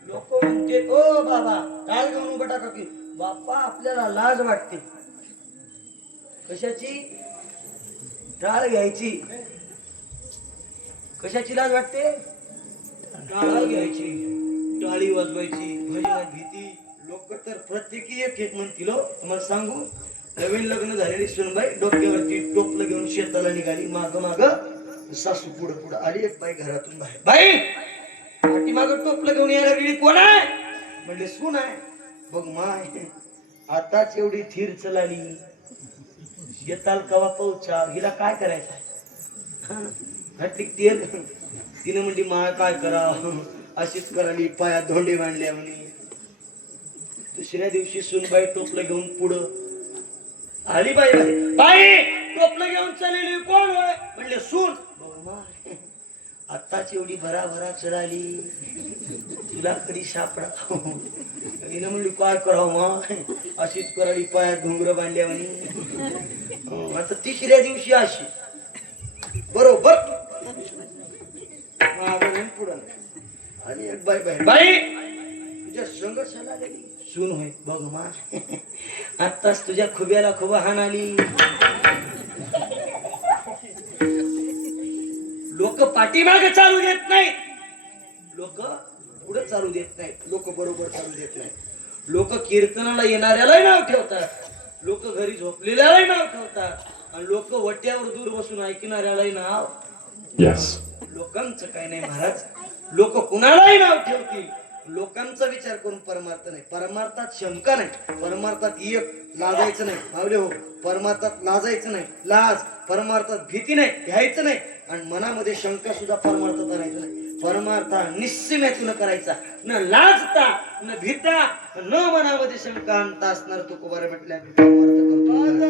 लोक म्हणते ओ बाबा टाळ घेऊन उभा टाका की, बाप्पा आपल्याला लाज वाटते. कशाची टाळ घ्यायची? कशाची लाज वाटते? टाळ घ्यायची, टाळी वाजवायची, भजनात भीती. लोक तर प्रत्येकी एक एक म्हणतील. तुम्हाला सांगू, नवीन लग्न झालेली सुनबाई डोक्यावरती टोपलं घेऊन शेताला निघाली. माग माग सासू पुढं पुढं आली. एक बाई घरातून बाहेर, बाई पाठी माग टोपलं घेऊन यायला गेली. कोण आहे म्हणले? सून आहे. बघ माय, आताच एवढी थीर चलाली, येताल कवा पोचा, हिला काय करायचं? तेल तिने म्हणली माय काय करा, अशीच कराली, पायात धोंडे बांधल्या म्हणे. दुसऱ्या दिवशी सुनबाई टोपलं घेऊन पुढं आली. बाई बाई बाई टोपलं घेऊन चाललेली कोण होय म्हणले? सून. आताच एवढी भराभरा चढाली, तुला कधी सापडा? हिनं म्हणली काय करावं मा, अशीच कराली, पायात घुंगर बांधल्या म्हणे. आता तिसऱ्या दिवशी अशी बरोबर पुढं आणि एक बाई बाई बाई तुझ्या संघर्षाला गेली. सून होय. बघ मा, आताच तुझ्या खुब्याला खुबा हाण आली. पाठीमागे चालू देत नाही, लोक पुढे चालू देत नाही, लोक बरोबर चालू देत नाही. लोक कीर्तनाला येणाऱ्यालाही नाव ठेवतात, लोक घरी झोपलेल्यालाही नाव ठेवतात आणि लोक वट्यावर दूर बसून ऐकणाऱ्यालाही नाव. लोकांचं काय नाही महाराज, लोक कुणालाही नाव ठेवतील, लोकांचा विचार करून परमार्थ नाही. परमार्थात शंका नाही, परमार्थात एक लाजायचं नाही मावले हो, परमार्थात लाजायचं नाही, लाज परमार्थात भीती नाही, भ्यायचं नाही आणि मनामध्ये शंका सुद्धा परमार्थात आणायचं नाही. परमार्था निश्चिमेतून करायचा, न लाजता न भीता न मनामध्ये शंका आणता असणार. तो कुमार म्हटल्या परमार्थ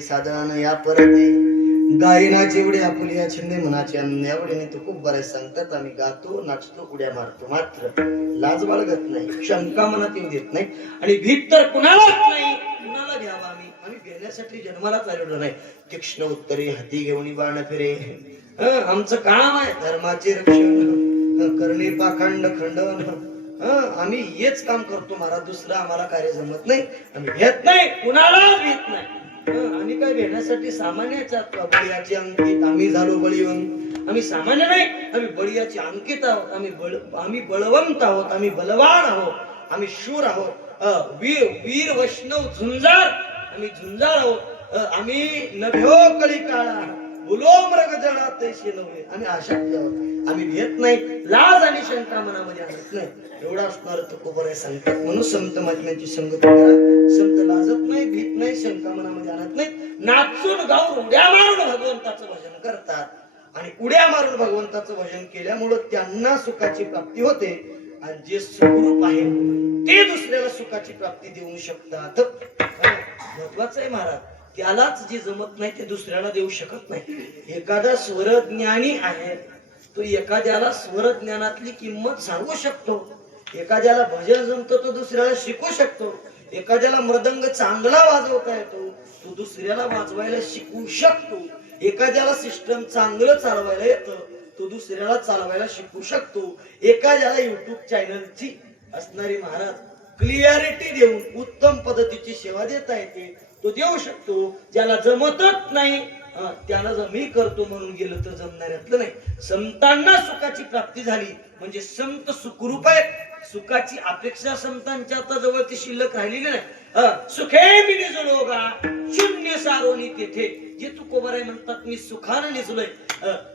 साधन या परते गायनाची एवढी आपुली या छंदे मनाची आनंद एवढे तर खूप बरेच सांगतात. आम्ही गातो, नाचतो, उड्या मारतो, मात्र लाज बाळगत नाही, शंका मनात येऊ देत नाही आणि भीत तर कुणालाच नाही. कुणाला घ्यावा आम्ही घेण्यासाठी जन्मालाच आलेलो नाही. तीक्ष्ण उत्तरे हाती घेऊन बाण फिरे, आमचं काम आहे धर्माचे रक्षण करणे पाखंड खंडन. आम्ही हेच काम करतो महाराज, दुसरं आम्हाला कार्य जमत नाही. आम्ही भेट नाही, कुणाला भेट नाही. आम्ही काय भेटण्यासाठी सामान्याच्या बळीयाची अंकित आम्ही झालो बळीवंत. आम्ही सामान्य नाही, आम्ही बळीयाची अंकित आहोत. आम्ही बळवंत आहोत, आम्ही बलवान आहोत, आम्ही शूर आहोत. वीर वैष्णव झुंजार, आम्ही झुंजार आहोत. आम्ही नभ्यो कळी काळा बोलो मृग जडा तैसे नव्हे. आम्ही आशात आहोत, आम्ही भेट नाही, लाज आणि शंका मनामध्ये आणत नाही. एवढा असणार तर खूप बरे सांगतात. म्हणून संत महात्म्यांची संगत करा. संत लाजत नाही, भीत नाही, शंका मनामध्ये आणत नाही. नाचून गाऊन उड्या मारून भगवंताचं भजन करतात आणि उड्या मारून भगवंताचं भजन केल्यामुळं त्यांना सुखाची प्राप्ती होते आणि जे सुखरूप आहे ते दुसऱ्याला सुखाची प्राप्ती देऊ शकतात. महत्वाचं आहे महाराज, त्यालाच जे जमत नाही ते दुसऱ्याला देऊ शकत नाही. एखादा स्वरज्ञानी आहे, तो एखाद्याला स्वरज्ञानातली किंमत सांगू शकतो. एखाद्याला भजन जमतो तो दुसऱ्याला शिकू शकतो. एखाद्याला मृदंग चांगला वाजवता येतो, तो दुसऱ्याला वाजवायला शिकू शकतो. एखाद्याला सिस्टम चांगलं चालवायला येतं, तो दुसऱ्याला चालवायला शिकू शकतो. एखाद्याला युट्यूब चॅनलची असणारी महाराज क्लिअरिटी देऊन उत्तम पद्धतीची सेवा देता येते, तो देऊ शकतो. ज्याला जमतच नाही त्यानं जर मी करतो म्हणून गेलं तर जमणाऱ्यातलं नाही. संतांना सुखाची प्राप्ती झाली म्हणजे संत सुखरूप आहे. सुखाची अपेक्षा संतांच्या आता जवळ ती शिल्लक राहिलेली नाही. सुखे मी निजलोगा शून्य सारोनी तेथे, जे तुकोबर आहे म्हणतात मी सुखानं निजलोय.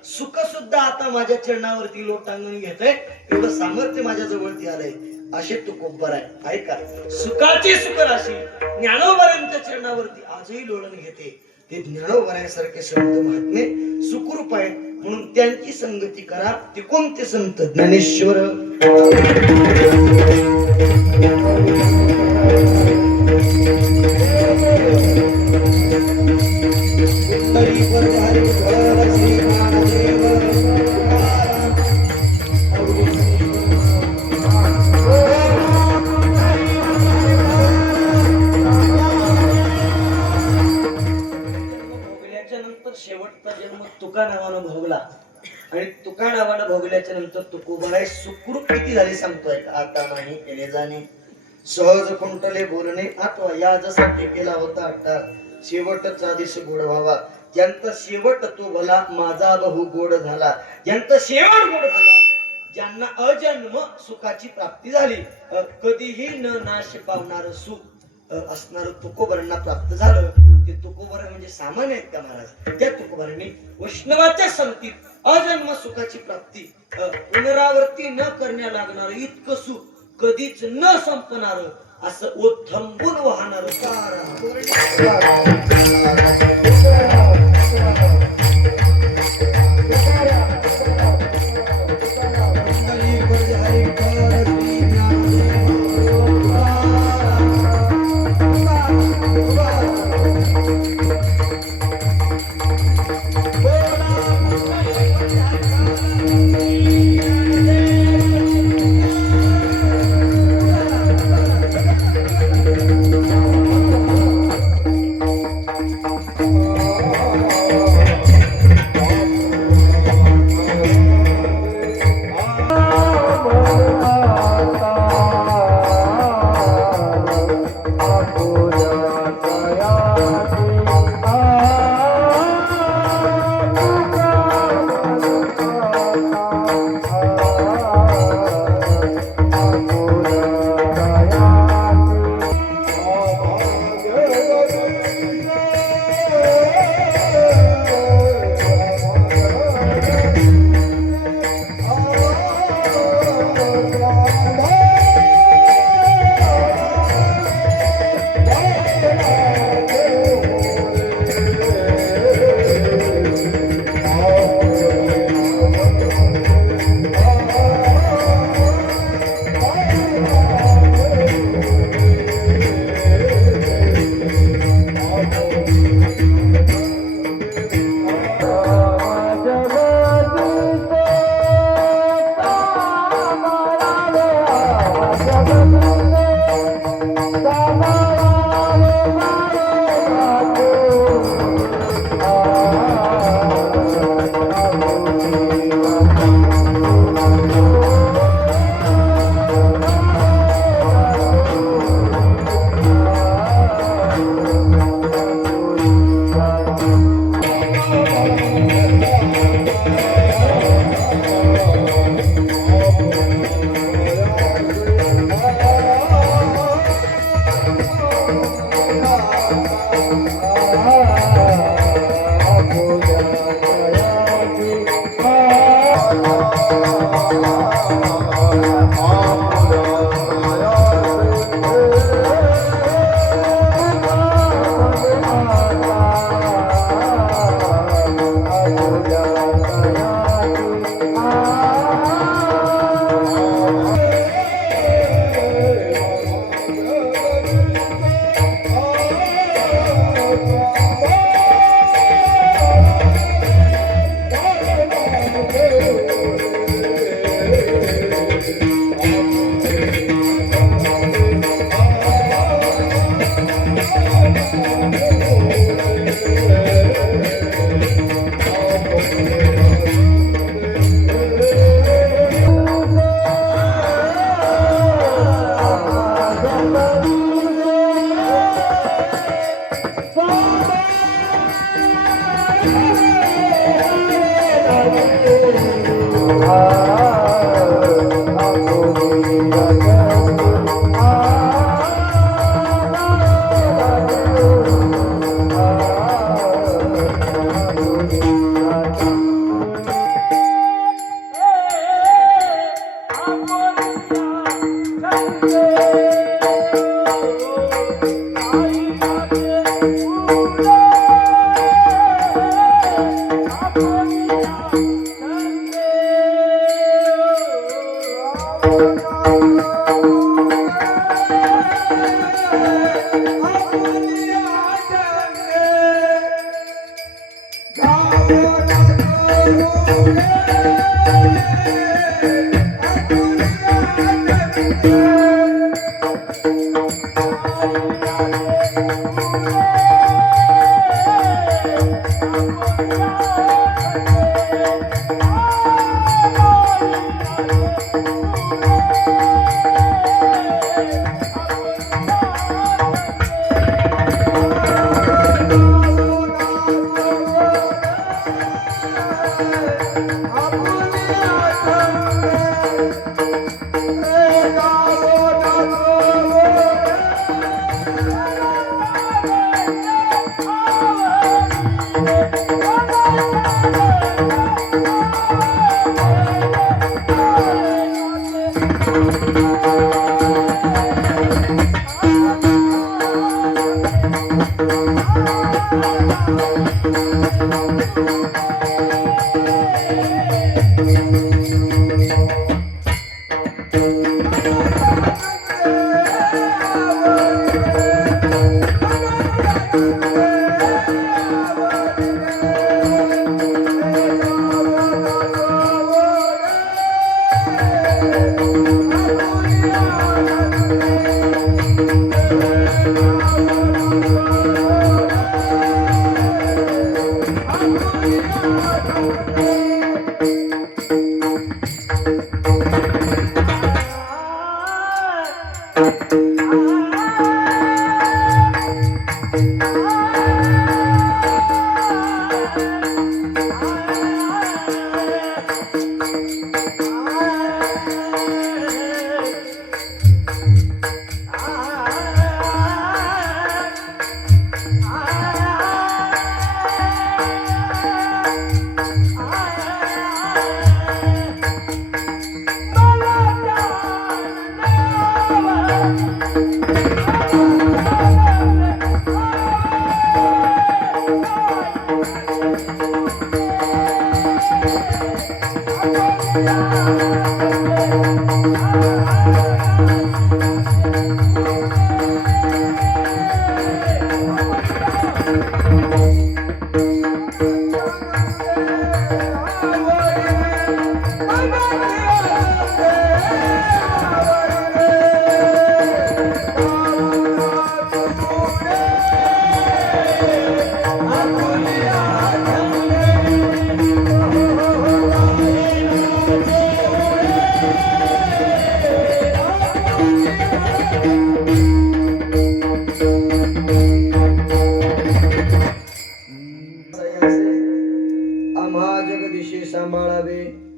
सुख सुद्धा आता माझ्या चरणावरती लोटांगण घेतय, एवढं सामर्थ्य माझ्या जवळती आलंय असे तुकोबर आहे. ऐका, सुखाची सुख राशी ज्ञानोबरांच्या चरणावरती आजही लोळण घेते. ते ज्ञानोबरांसारखे संत महात्मे सुखरूप आहेत म्हणून त्यांची संगती करा. ते कोणते संत? ज्ञानेश्वर शेवटचा जन्म तुका नावानं भोगला आणि तुका नावानं भोगल्याच्या नंतर तुकोबाराय सुखरूप किती झाले सांगतोय. आता नाही केले जाणे सहज कुंटले बोलणे अथवा याजसाठी केला होता अट्टा शेवटचा दिस गोड व्हावा. ज्यांचा शेवट तो भला माझा बहु गोड झाला. ज्यांचा शेवट गोड झाला, ज्यांना अजन्म सुखाची प्राप्ती झाली, कधीही न नाश पावणार सुख असणार तुकोबरांना प्राप्त झालं. ते तुकोबर म्हणजे सामान्य आहेत का महाराज? त्या तुकोबरांनी वैष्णवाच्या संगतीत अजन्म सुखाची प्राप्ती, पुनरावृत्ती न करण्या लागणार इतकं सुख, कधीच न संपणार असं ओथंबून वाहणार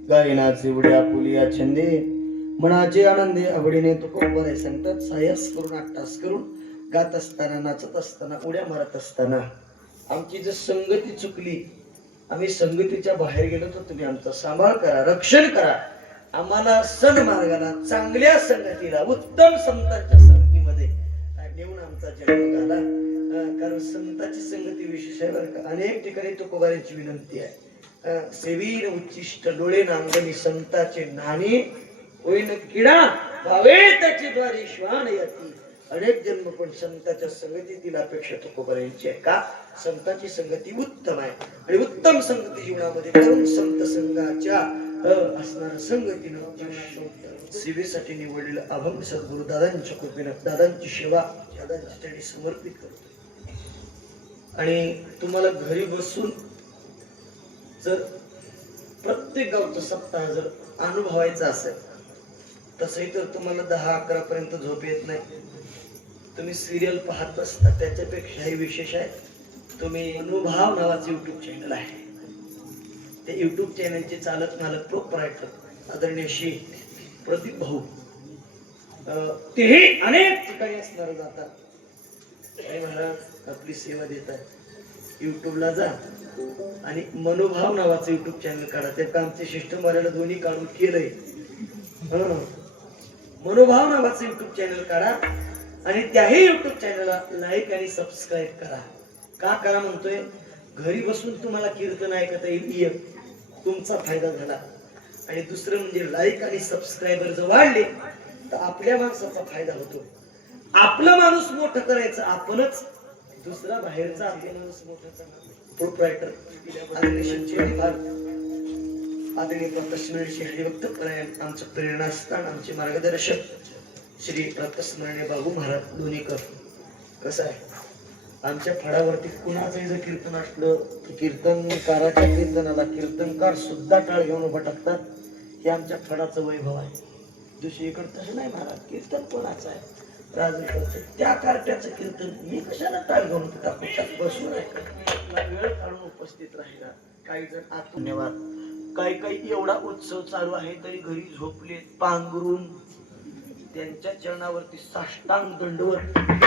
गायनाचे उड्या पुलिया छंदे मनाचे आनंदे आवडीने तुकोबर संगत सायस करून अट्टास करून गात असताना नाचत असताना उड्या मारत असताना आमची जर संगती चुकली, आम्ही संगतीच्या बाहेर गेलो तर तुम्ही आमचा सांभाळ करा, रक्षण करा. आम्हाला सन्मार्गाला, चांगल्या संगतीला, उत्तम संतांच्या संगतीमध्ये नेऊन आमचा जन्म झाला. कारण संतांची संगती विशेष आहे बरं का. अनेक ठिकाणी तुकोबारांची विनंती आहे, सेवीन उच्चिष्ट डोळे नांगणी संताचे नाणी होईन किडा भावे त्याची द्वारी श्वान यती. अनेक जन्म पण संताच्या संगतीतील अपेक्षा तुकोबारांची आहे. का? संताची संगती उत्तम आहे आणि उत्तम संगती जीवनामध्ये करून संत संघाच्या असणाऱ्या संगतीनं सेवेसाठी निवडलेलं अभंग सद्गुरु दादांच्या कृपेनं दादांची सेवा दादांची त्यांनी समर्पित करतो. आणि तुम्हाला घरी बसून जर प्रत्येक गावचा सप्ताह जर अनुभवायचा असेल तसंही तर तुम्हाला 10-11 पर्यंत झोप येत नाही. तुम्ही सिरियल पाहत असता, त्याच्यापेक्षाही विशेष आहे तुम्ही अनुभव नावाचे युट्यूब चॅनल आहे. ते युट्यूब चॅनलचे चालक मालक प्रोप्रायटर आदरणीय श्री प्रदीप भाऊ तेही अनेक ठिकाणी असणार जातात. महाराज आपली सेवा देतात. युट्यूबला जा आणि मनोभाव नावाचं युट्यूब चॅनल काढा. ते आमचे शिष्टमर्यादा दोन्ही काढून केलंय. मनोभाव नावाचं युट्यूब चॅनल काढा आणि त्याही युट्यूब चॅनलला लाईक आणि सबस्क्राईब करा. का करा म्हणतोय? घरी बसून तुम्हाला कीर्तन ऐकता येईल, तुमचा फायदा झाला. आणि दुसरं म्हणजे लाईक आणि सबस्क्रायबर जर वाढले तर आपल्या माणसाचा फायदा होतो. आपलं माणूस मोठं करायचं आपणच, दुसरा बाहेरचा आपला माणूस मोठं करणार. प्रोप्रायटर आदरणीय रत्नस्मरणीय हरिभक्त परायण आमचं प्रेरणास्थान, आमचे मार्गदर्शक श्री रत्नस्मरणीय बाबू महाराज लोणीकर. कसं आहे, आमच्या फळावरती कुणाचंही जर कीर्तन असलं की कीर्तनकाराच्या कीर्तनाला कीर्तनकार सुद्धा टाळ घेऊन उभं टाकतात. हे आमच्या फळाचं वैभव आहे. दुसरीकडे तसं नाही महाराज, कीर्तन कोणाचं आहे राजू करते, त्या कार्ट्याचं कीर्तन मी कशाला टाळ घेऊन टाकू, बसून वेळ काढून उपस्थित राहिला. काही जण आत धन्यवाद. काही एवढा उत्सव चालू आहे तरी घरी झोपले पांघरून त्यांच्या चरणावरती साष्टांग दंडवत